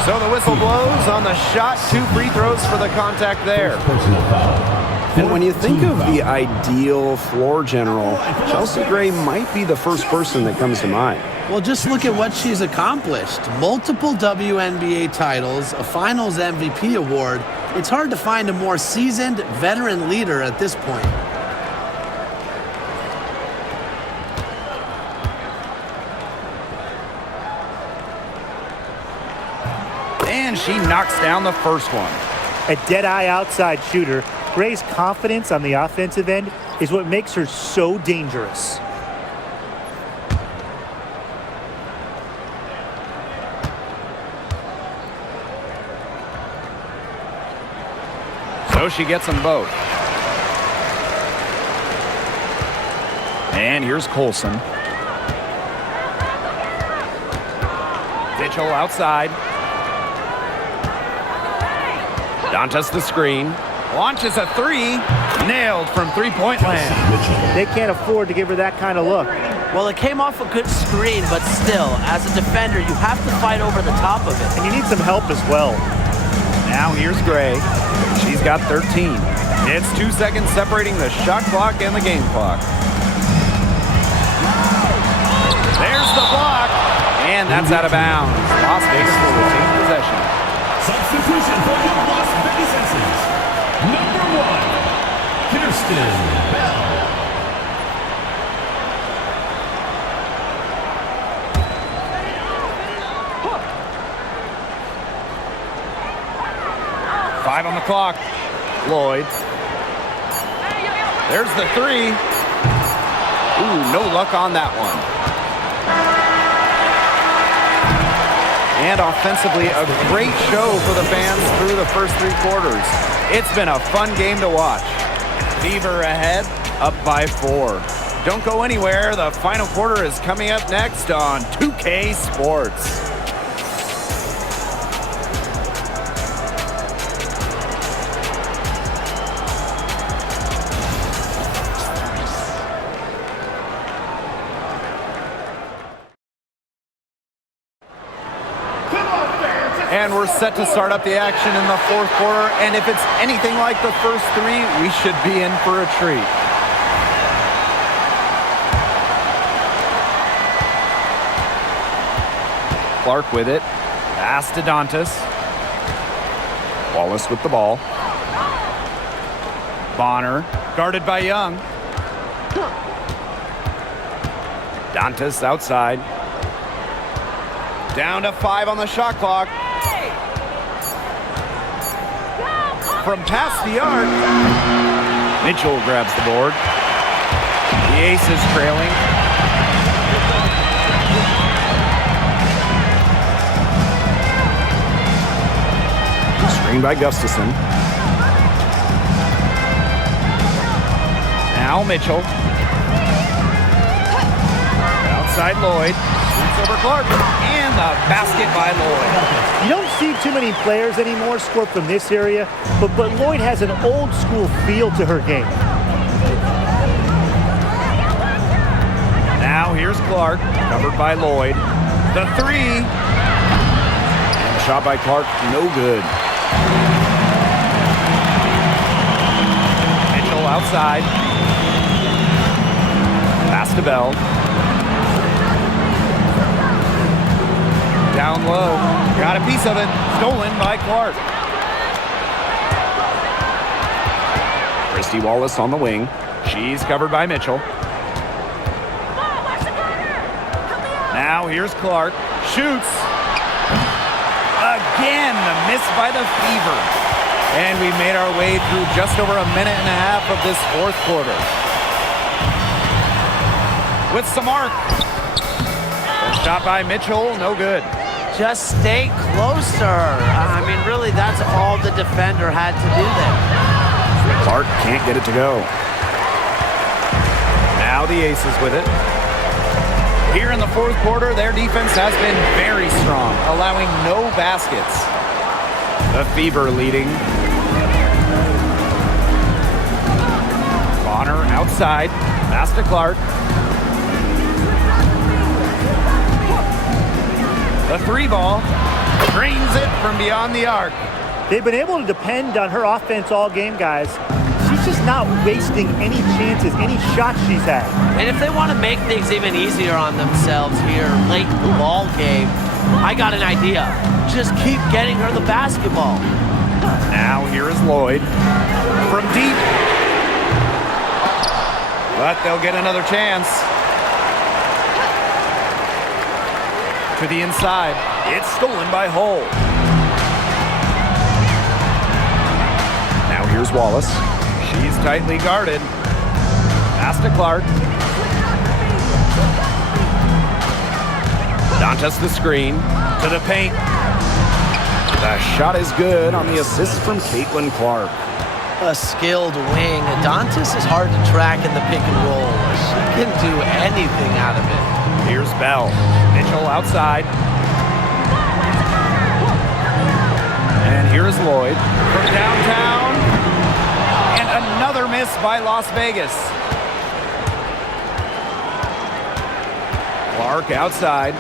So the whistle blows on the shot. 2 free throws for the contact there. Personal foul. And when you think of the ideal floor general, Chelsea Gray might be the first person that comes to mind. Well, just look at what she's accomplished. Multiple WNBA titles, a Finals MVP award. It's hard to find a more seasoned veteran leader at this point. And she knocks down the first one. A dead-eye outside shooter. Gray's confidence on the offensive end is what makes her so dangerous. So she gets them both. And here's Colson. Mitchell outside. Dantas the screen. Launches a 3. Nailed from three-point land. They can't afford to give her that kind of look. Well, it came off a good screen, but still, as a defender, you have to fight over the top of it. And you need some help as well. Now here's Gray. She's got 13. It's 2 seconds separating the shot clock and the game clock. There's the block. And that's out of bounds. Las Vegas will retain possession. Substitution for the Las Vegas Aces. Number 1, Kirsten Bell. Five on the clock. Lloyd. There's the 3. Ooh, no luck on that one. And offensively, a great show for the fans through the first 3 quarters. It's been a fun game to watch. Fever ahead, up by 4. Don't go anywhere. The final quarter is coming up next on 2K Sports. And we're set to start up the action in the 4th quarter. And if it's anything like the first 3, we should be in for a treat. Clark with it. Pass to Dantas. Wallace with the ball. Bonner, guarded by Young. Dantas outside. Down to 5 on the shot clock. From past the arc, Mitchell grabs the board. The Ace is trailing. Screen by Gustafson. Now Mitchell. Outside Lloyd. Shoots over Clark. And the basket by Lloyd. You don't see too many players anymore score from this area, but Lloyd has an old school feel to her game. Now here's Clark, covered by Lloyd. The 3. And the shot by Clark, no good. Mitchell outside. Pass to Bell. Down low. Got a piece of it. Stolen by Clark. Christy Wallace on the wing. She's covered by Mitchell. Now here's Clark. Shoots. Again, the miss by the Fever. And we made our way through just over a minute and a half of this fourth quarter. With some arc. The shot by Mitchell, no good. Just stay closer. I mean, really, that's all the defender had to do there. Clark can't get it to go. Now the Aces with it. Here in the fourth quarter, their defense has been very strong, allowing no baskets. The Fever leading. Bonner outside. Pass to Clark. The 3 ball. Drains it from beyond the arc. They've been able to depend on her offense all game, guys. She's just not wasting any chances, any shots she's had. And if they want to make things even easier on themselves here late in the ball game, I got an idea. Just keep getting her the basketball. Now here is Lloyd from deep. But they'll get another chance. To the inside. It's stolen by Hull. Now here's Wallace. She's tightly guarded. Pass to Clark. Dantas the screen. To the paint. The shot is good on the assist from Caitlin Clark. A skilled wing. Dantas is hard to track in the pick and roll. She can do anything out of it. Here's Bell. Mitchell outside. And here's Lloyd from downtown. And another miss by Las Vegas. Clark outside.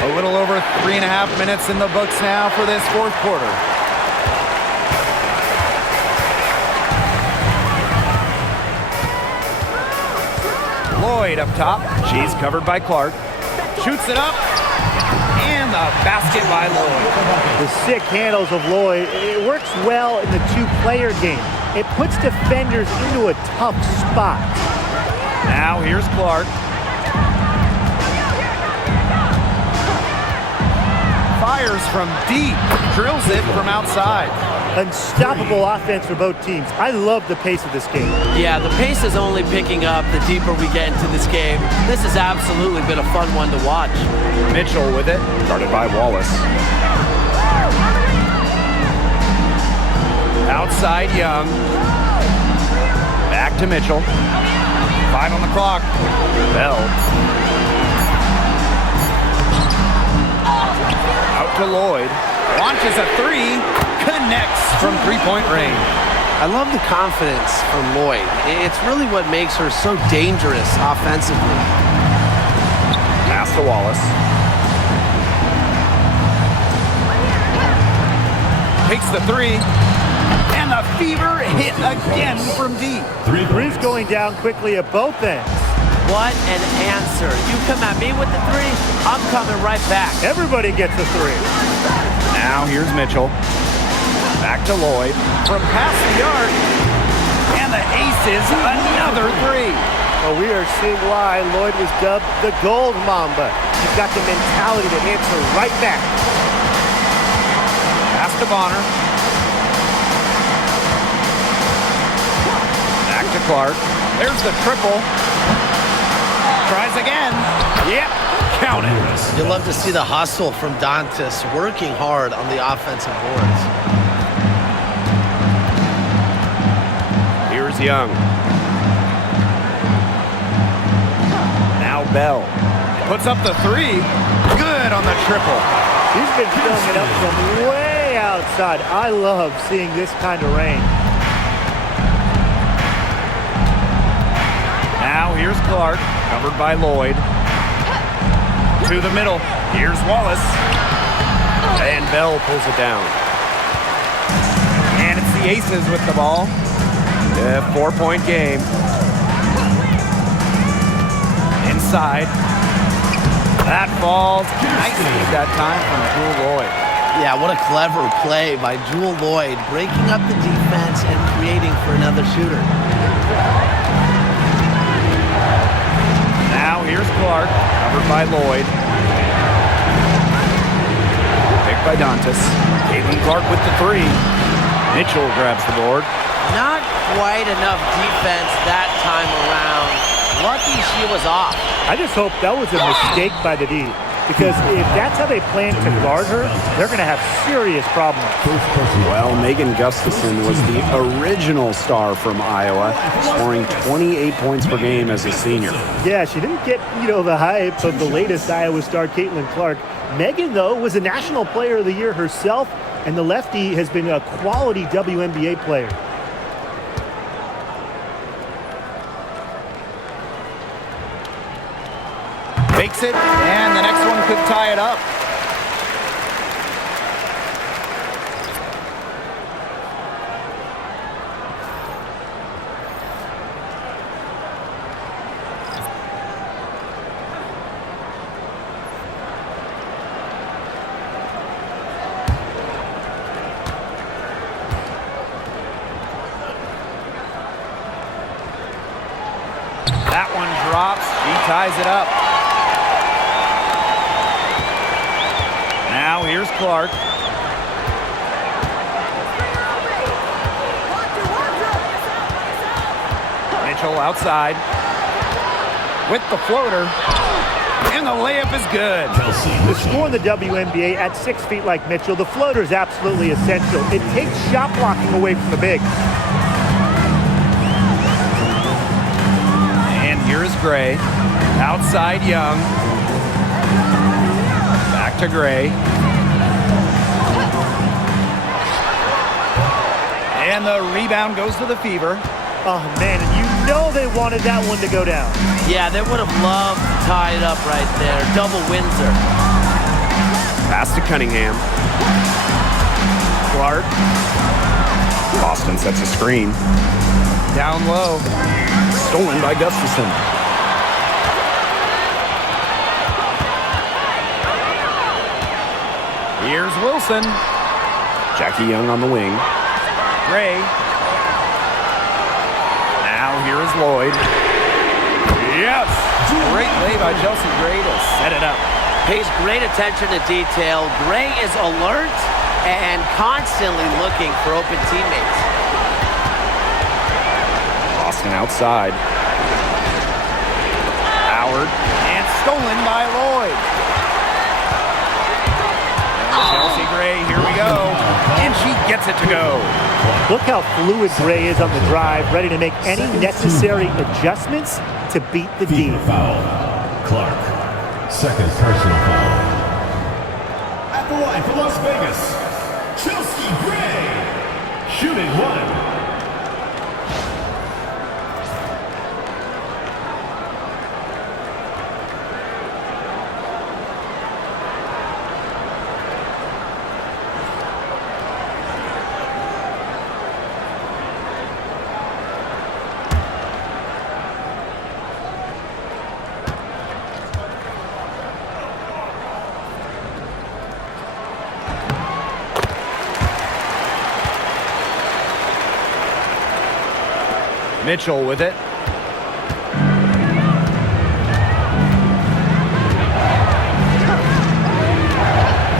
A little over 3.5 minutes in the books now for this fourth quarter. Lloyd up top. She's covered by Clark. Shoots it up. And the basket by Lloyd. The sick handles of Lloyd, it works well in the two-player game. It puts defenders into a tough spot. Now here's Clark. Fires from deep. Drills it from outside. Unstoppable offense for both teams. I love the pace of this game. Yeah, the pace is only picking up the deeper we get into this game. This has absolutely been a fun one to watch. Mitchell with it. Guarded by Wallace. Outside Young. Back to Mitchell. 5 on the clock. Bell. Out to Lloyd. Launches a 3. Connects from three-point range. I love the confidence from Lloyd. It's really what makes her so dangerous offensively. Pass to Wallace. Takes the 3. And the Fever hit again from deep. Three's going down quickly at both ends. What an answer. You come at me with the three, I'm coming right back. Everybody gets a three. Now here's Mitchell. Back to Lloyd. From past the arc. And the aces, another three. Well, we are seeing why Lloyd was dubbed the Gold Mamba. He's got the mentality to answer right back. Pass to Bonner. Back to Clark. There's the triple. Tries again. Yep, count it. You'll love to see the hustle from Dantas working hard on the offensive boards. Here's Young. Now Bell. Puts up the three. Good on the triple. He's been filling it up from way outside. I love seeing this kind of rain. Now here's Clark, covered by Lloyd. To the middle. Here's Wallace. And Bell pulls it down. And it's the Aces with the ball. A 4-point game. Inside. That falls nicely that time from Jewel Lloyd. Yeah, what a clever play by Jewel Lloyd, breaking up the defense and creating for another shooter. Now here's Clark, covered by Lloyd. Picked by Dantas. Caitlin-Clark with the three. Mitchell grabs the board. Not quite enough defense that time around. Lucky she was off. I just hope that was a mistake by the D. Because if that's how they plan to guard her, they're going to have serious problems. Well, Megan Gustafson was the original star from Iowa, scoring 28 points per game as a senior. Yeah, she didn't get, the hype of the latest Iowa star, Caitlin-Clark. Megan, though, was a National Player of the Year herself, and the lefty has been a quality WNBA player. Fakes it, and the next one could tie it up. That one drops. He ties it up. Now here's Clark. Mitchell outside with the floater, and the layup is good. To score in the WNBA at 6 feet like Mitchell, the floater is absolutely essential. It takes shot blocking away from the big. And here's Gray. Outside Young. Back to Gray. And the rebound goes to the Fever. Oh, man, and they wanted that one to go down. Yeah, they would have loved to tie it up right there. Double Windsor. Pass to Cunningham. Clark. Boston sets a screen. Down low. Stolen by Gustafson. Here's Wilson. Jackie Young on the wing. Gray. Now here is Lloyd. Yes! Great play by Chelsea Gray to set it up. Pays great attention to detail. Gray is alert and constantly looking for open teammates. Boston outside. Howard. And stolen by Lloyd. Chelsea Gray, here we go. And she gets it to go. Look how fluid Gray is on the drive, ready to make any necessary adjustments to beat the D. Foul. Clark. Second personal foul. At the line for Las Vegas, Chelsea Gray. Shooting one. Mitchell with it.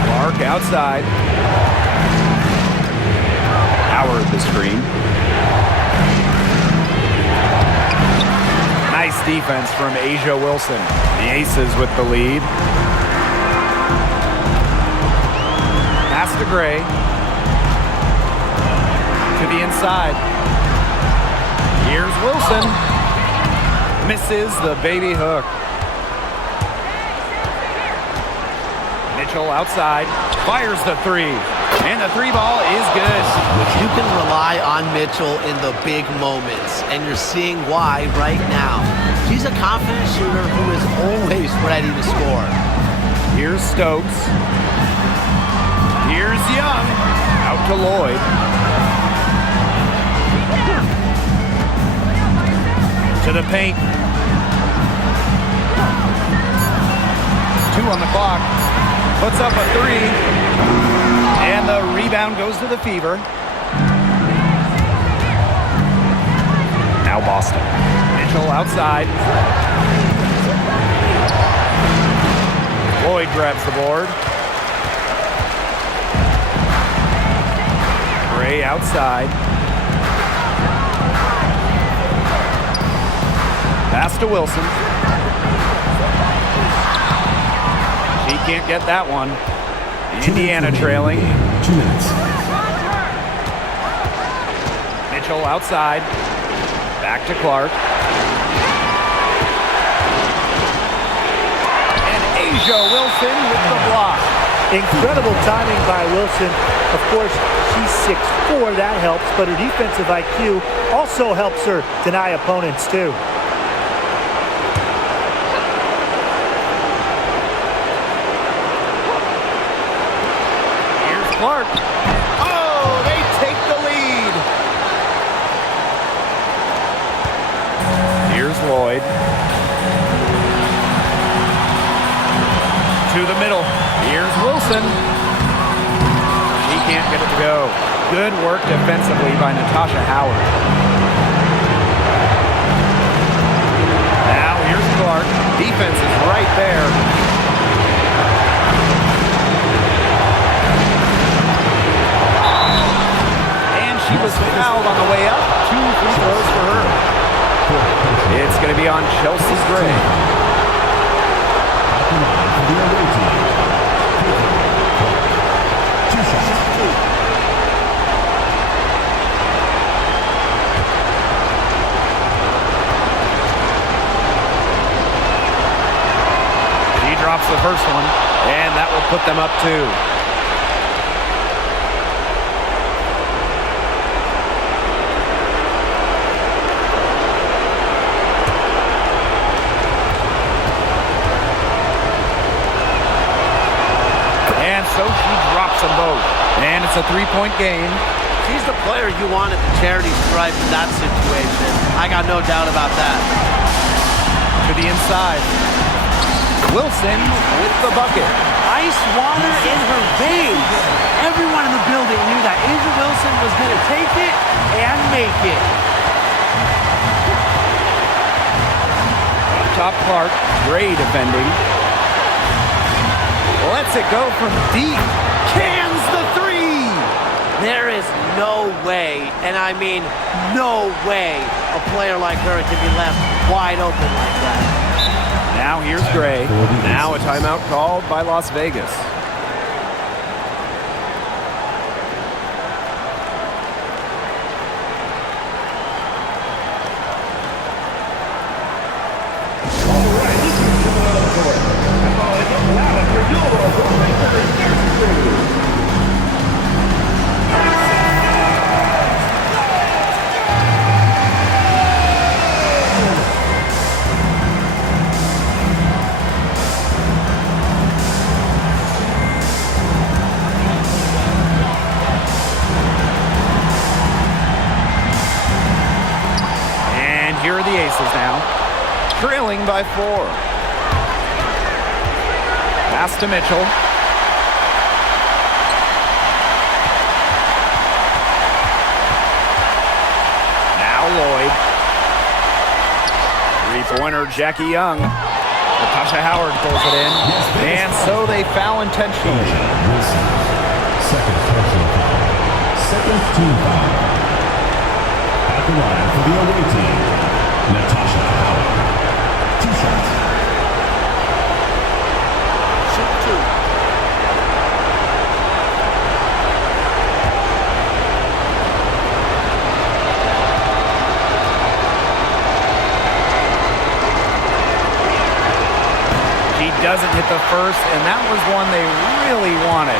Clark outside. Howard the screen. Nice defense from Asia Wilson. The Aces with the lead. Pass to Gray. To the inside. Here's Wilson. Misses the baby hook. Mitchell outside. Fires the three. And the three ball is good. You can rely on Mitchell in the big moments, and you're seeing why right now. She's a confident shooter who is always ready to score. Here's Stokes. Here's Young. Out to Lloyd. To the paint. 2 on the clock. Puts up a 3. And the rebound goes to the Fever. Now Boston. Mitchell outside. Lloyd grabs the board. Gray outside. Pass to Wilson. She can't get that one. Indiana trailing. 2 minutes. Mitchell outside. Back to Clark. And Asia Wilson with the block. Incredible timing by Wilson. Of course, she's 6'4", that helps, but her defensive IQ also helps her deny opponents too. Clark. Oh, they take the lead. Here's Lloyd. To the middle. Here's Wilson. She can't get it to go. Good work defensively by Natasha Howard. Now here's Clark. Defense is right there. She was fouled on the way up. 2 free throws for her. It's going to be on Chelsea Gray. She drops the first one, and that will put them up 2. So she drops them both. And it's a 3-point game. She's the player you want at the charity stripe in that situation. I got no doubt about that. To the inside. Wilson with the bucket. Ice water in her veins. Everyone in the building knew that Asia Wilson was going to take it and make it. Top Clark. Gray defending. Lets it go from deep. Cans the 3. There is no way, and I mean no way, a player like her can be left wide open like that. Now here's Gray. Now a timeout called by Las Vegas. Here are the Aces now, trailing by 4. Pass to Mitchell. Now Lloyd. Three-pointer, Jackie Young. Natasha Howard pulls it in. And so they foul intentionally. Second personal foul. Second team foul. At the line for the away team, Natasha Howard. 2 shots. Shoot 2. She doesn't hit the first, and that was one they really wanted.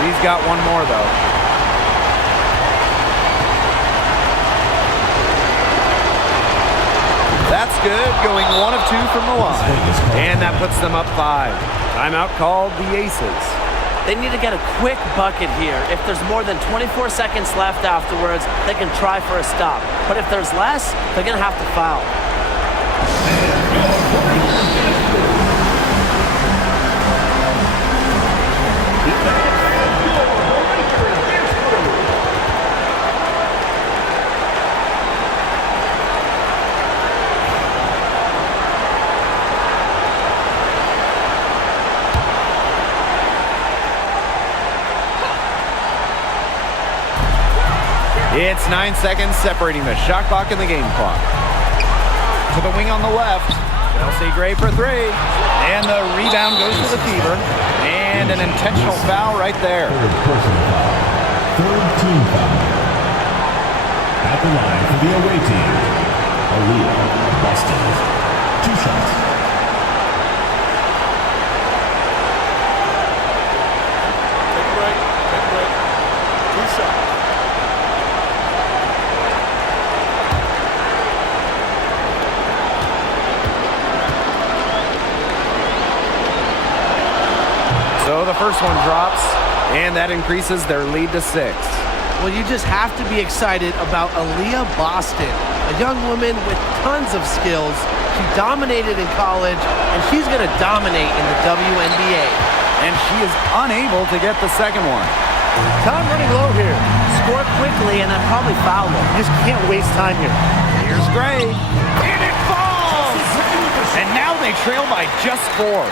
She's got one more, though. That's good, going 1 of 2 from the line. And that puts them up 5. Timeout called the Aces. They need to get a quick bucket here. If there's more than 24 seconds left afterwards, they can try for a stop. But if there's less, they're going to have to foul. It's 9 seconds separating the shot clock and the game clock. To the wing on the left. Chelsea Gray for 3. And the rebound goes to the Fever. And an intentional foul right there. Third personal foul. Third team foul. At the line for the away team, Aaliyah Boston. 2 shots. Take a break. Take a break. 2 shots. So the first one drops, and that increases their lead to 6. Well, you just have to be excited about Aaliyah Boston, a young woman with tons of skills. She dominated in college, and she's going to dominate in the WNBA. And she is unable to get the second one. Time running low here. Score quickly and then probably foul them. You just can't waste time here. Here's Gray. And it falls! And now they trail by just 4.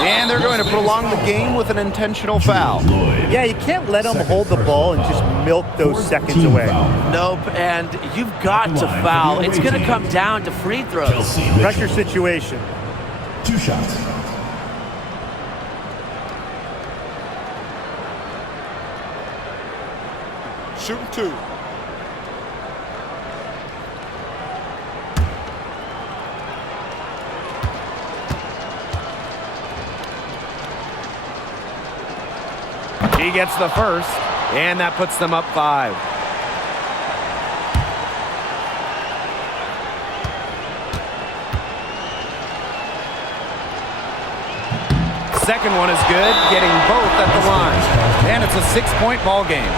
And they're going to prolong the game with an intentional foul. Yeah, you can't let them hold the ball and just milk those seconds away. Nope, and you've got to foul. It's going to come down to free throws. Pressure situation. 2 shots. Shooting 2. He gets the first, and that puts them up 5. Second one is good, getting both at the line. And it's a 6-point ball game.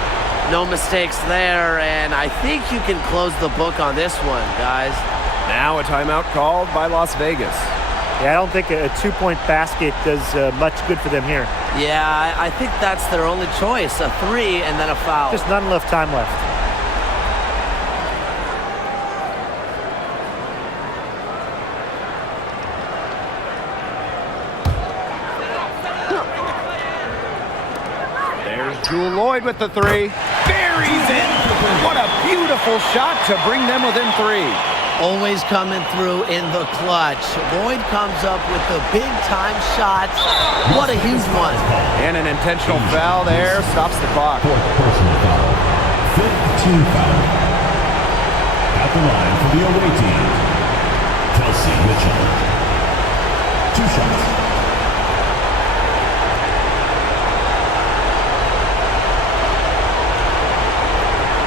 No mistakes there, and I think you can close the book on this one, guys. Now a timeout called by Las Vegas. Yeah, I don't think a 2-point basket does much good for them here. Yeah, I think that's their only choice, a 3 and then a foul. Just not enough time left. There's Jewel Lloyd with the 3. Buries it! What a beautiful shot to bring them within 3. Always coming through in the clutch. Lloyd comes up with the big-time shot. What a huge one. And an intentional foul there stops the clock. Fourth personal foul. Fifth team foul. At the line for the away team, Kelsey Mitchell. 2 shots.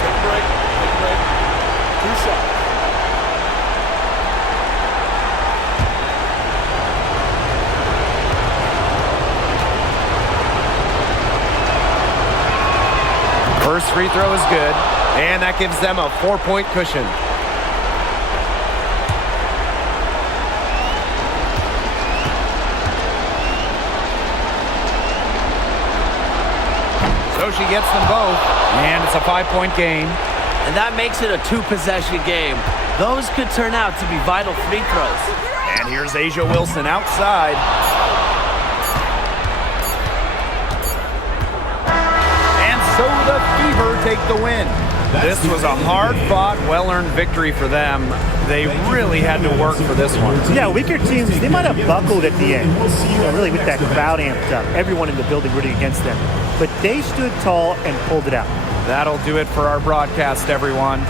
Take a break. Take a break. 2 shots. First free throw is good, and that gives them a 4-point cushion. So she gets them both, and it's a 5-point game. And that makes it a 2-possession game. Those could turn out to be vital free throws. And here's Asia Wilson outside. And so the Fever take the win. This was a hard-fought, well-earned victory for them. They really had to work for this one. Yeah, weaker teams, they might have buckled at the end. Really with that crowd amped up. Everyone in the building rooting against them. But they stood tall and pulled it out. That'll do it for our broadcast, everyone.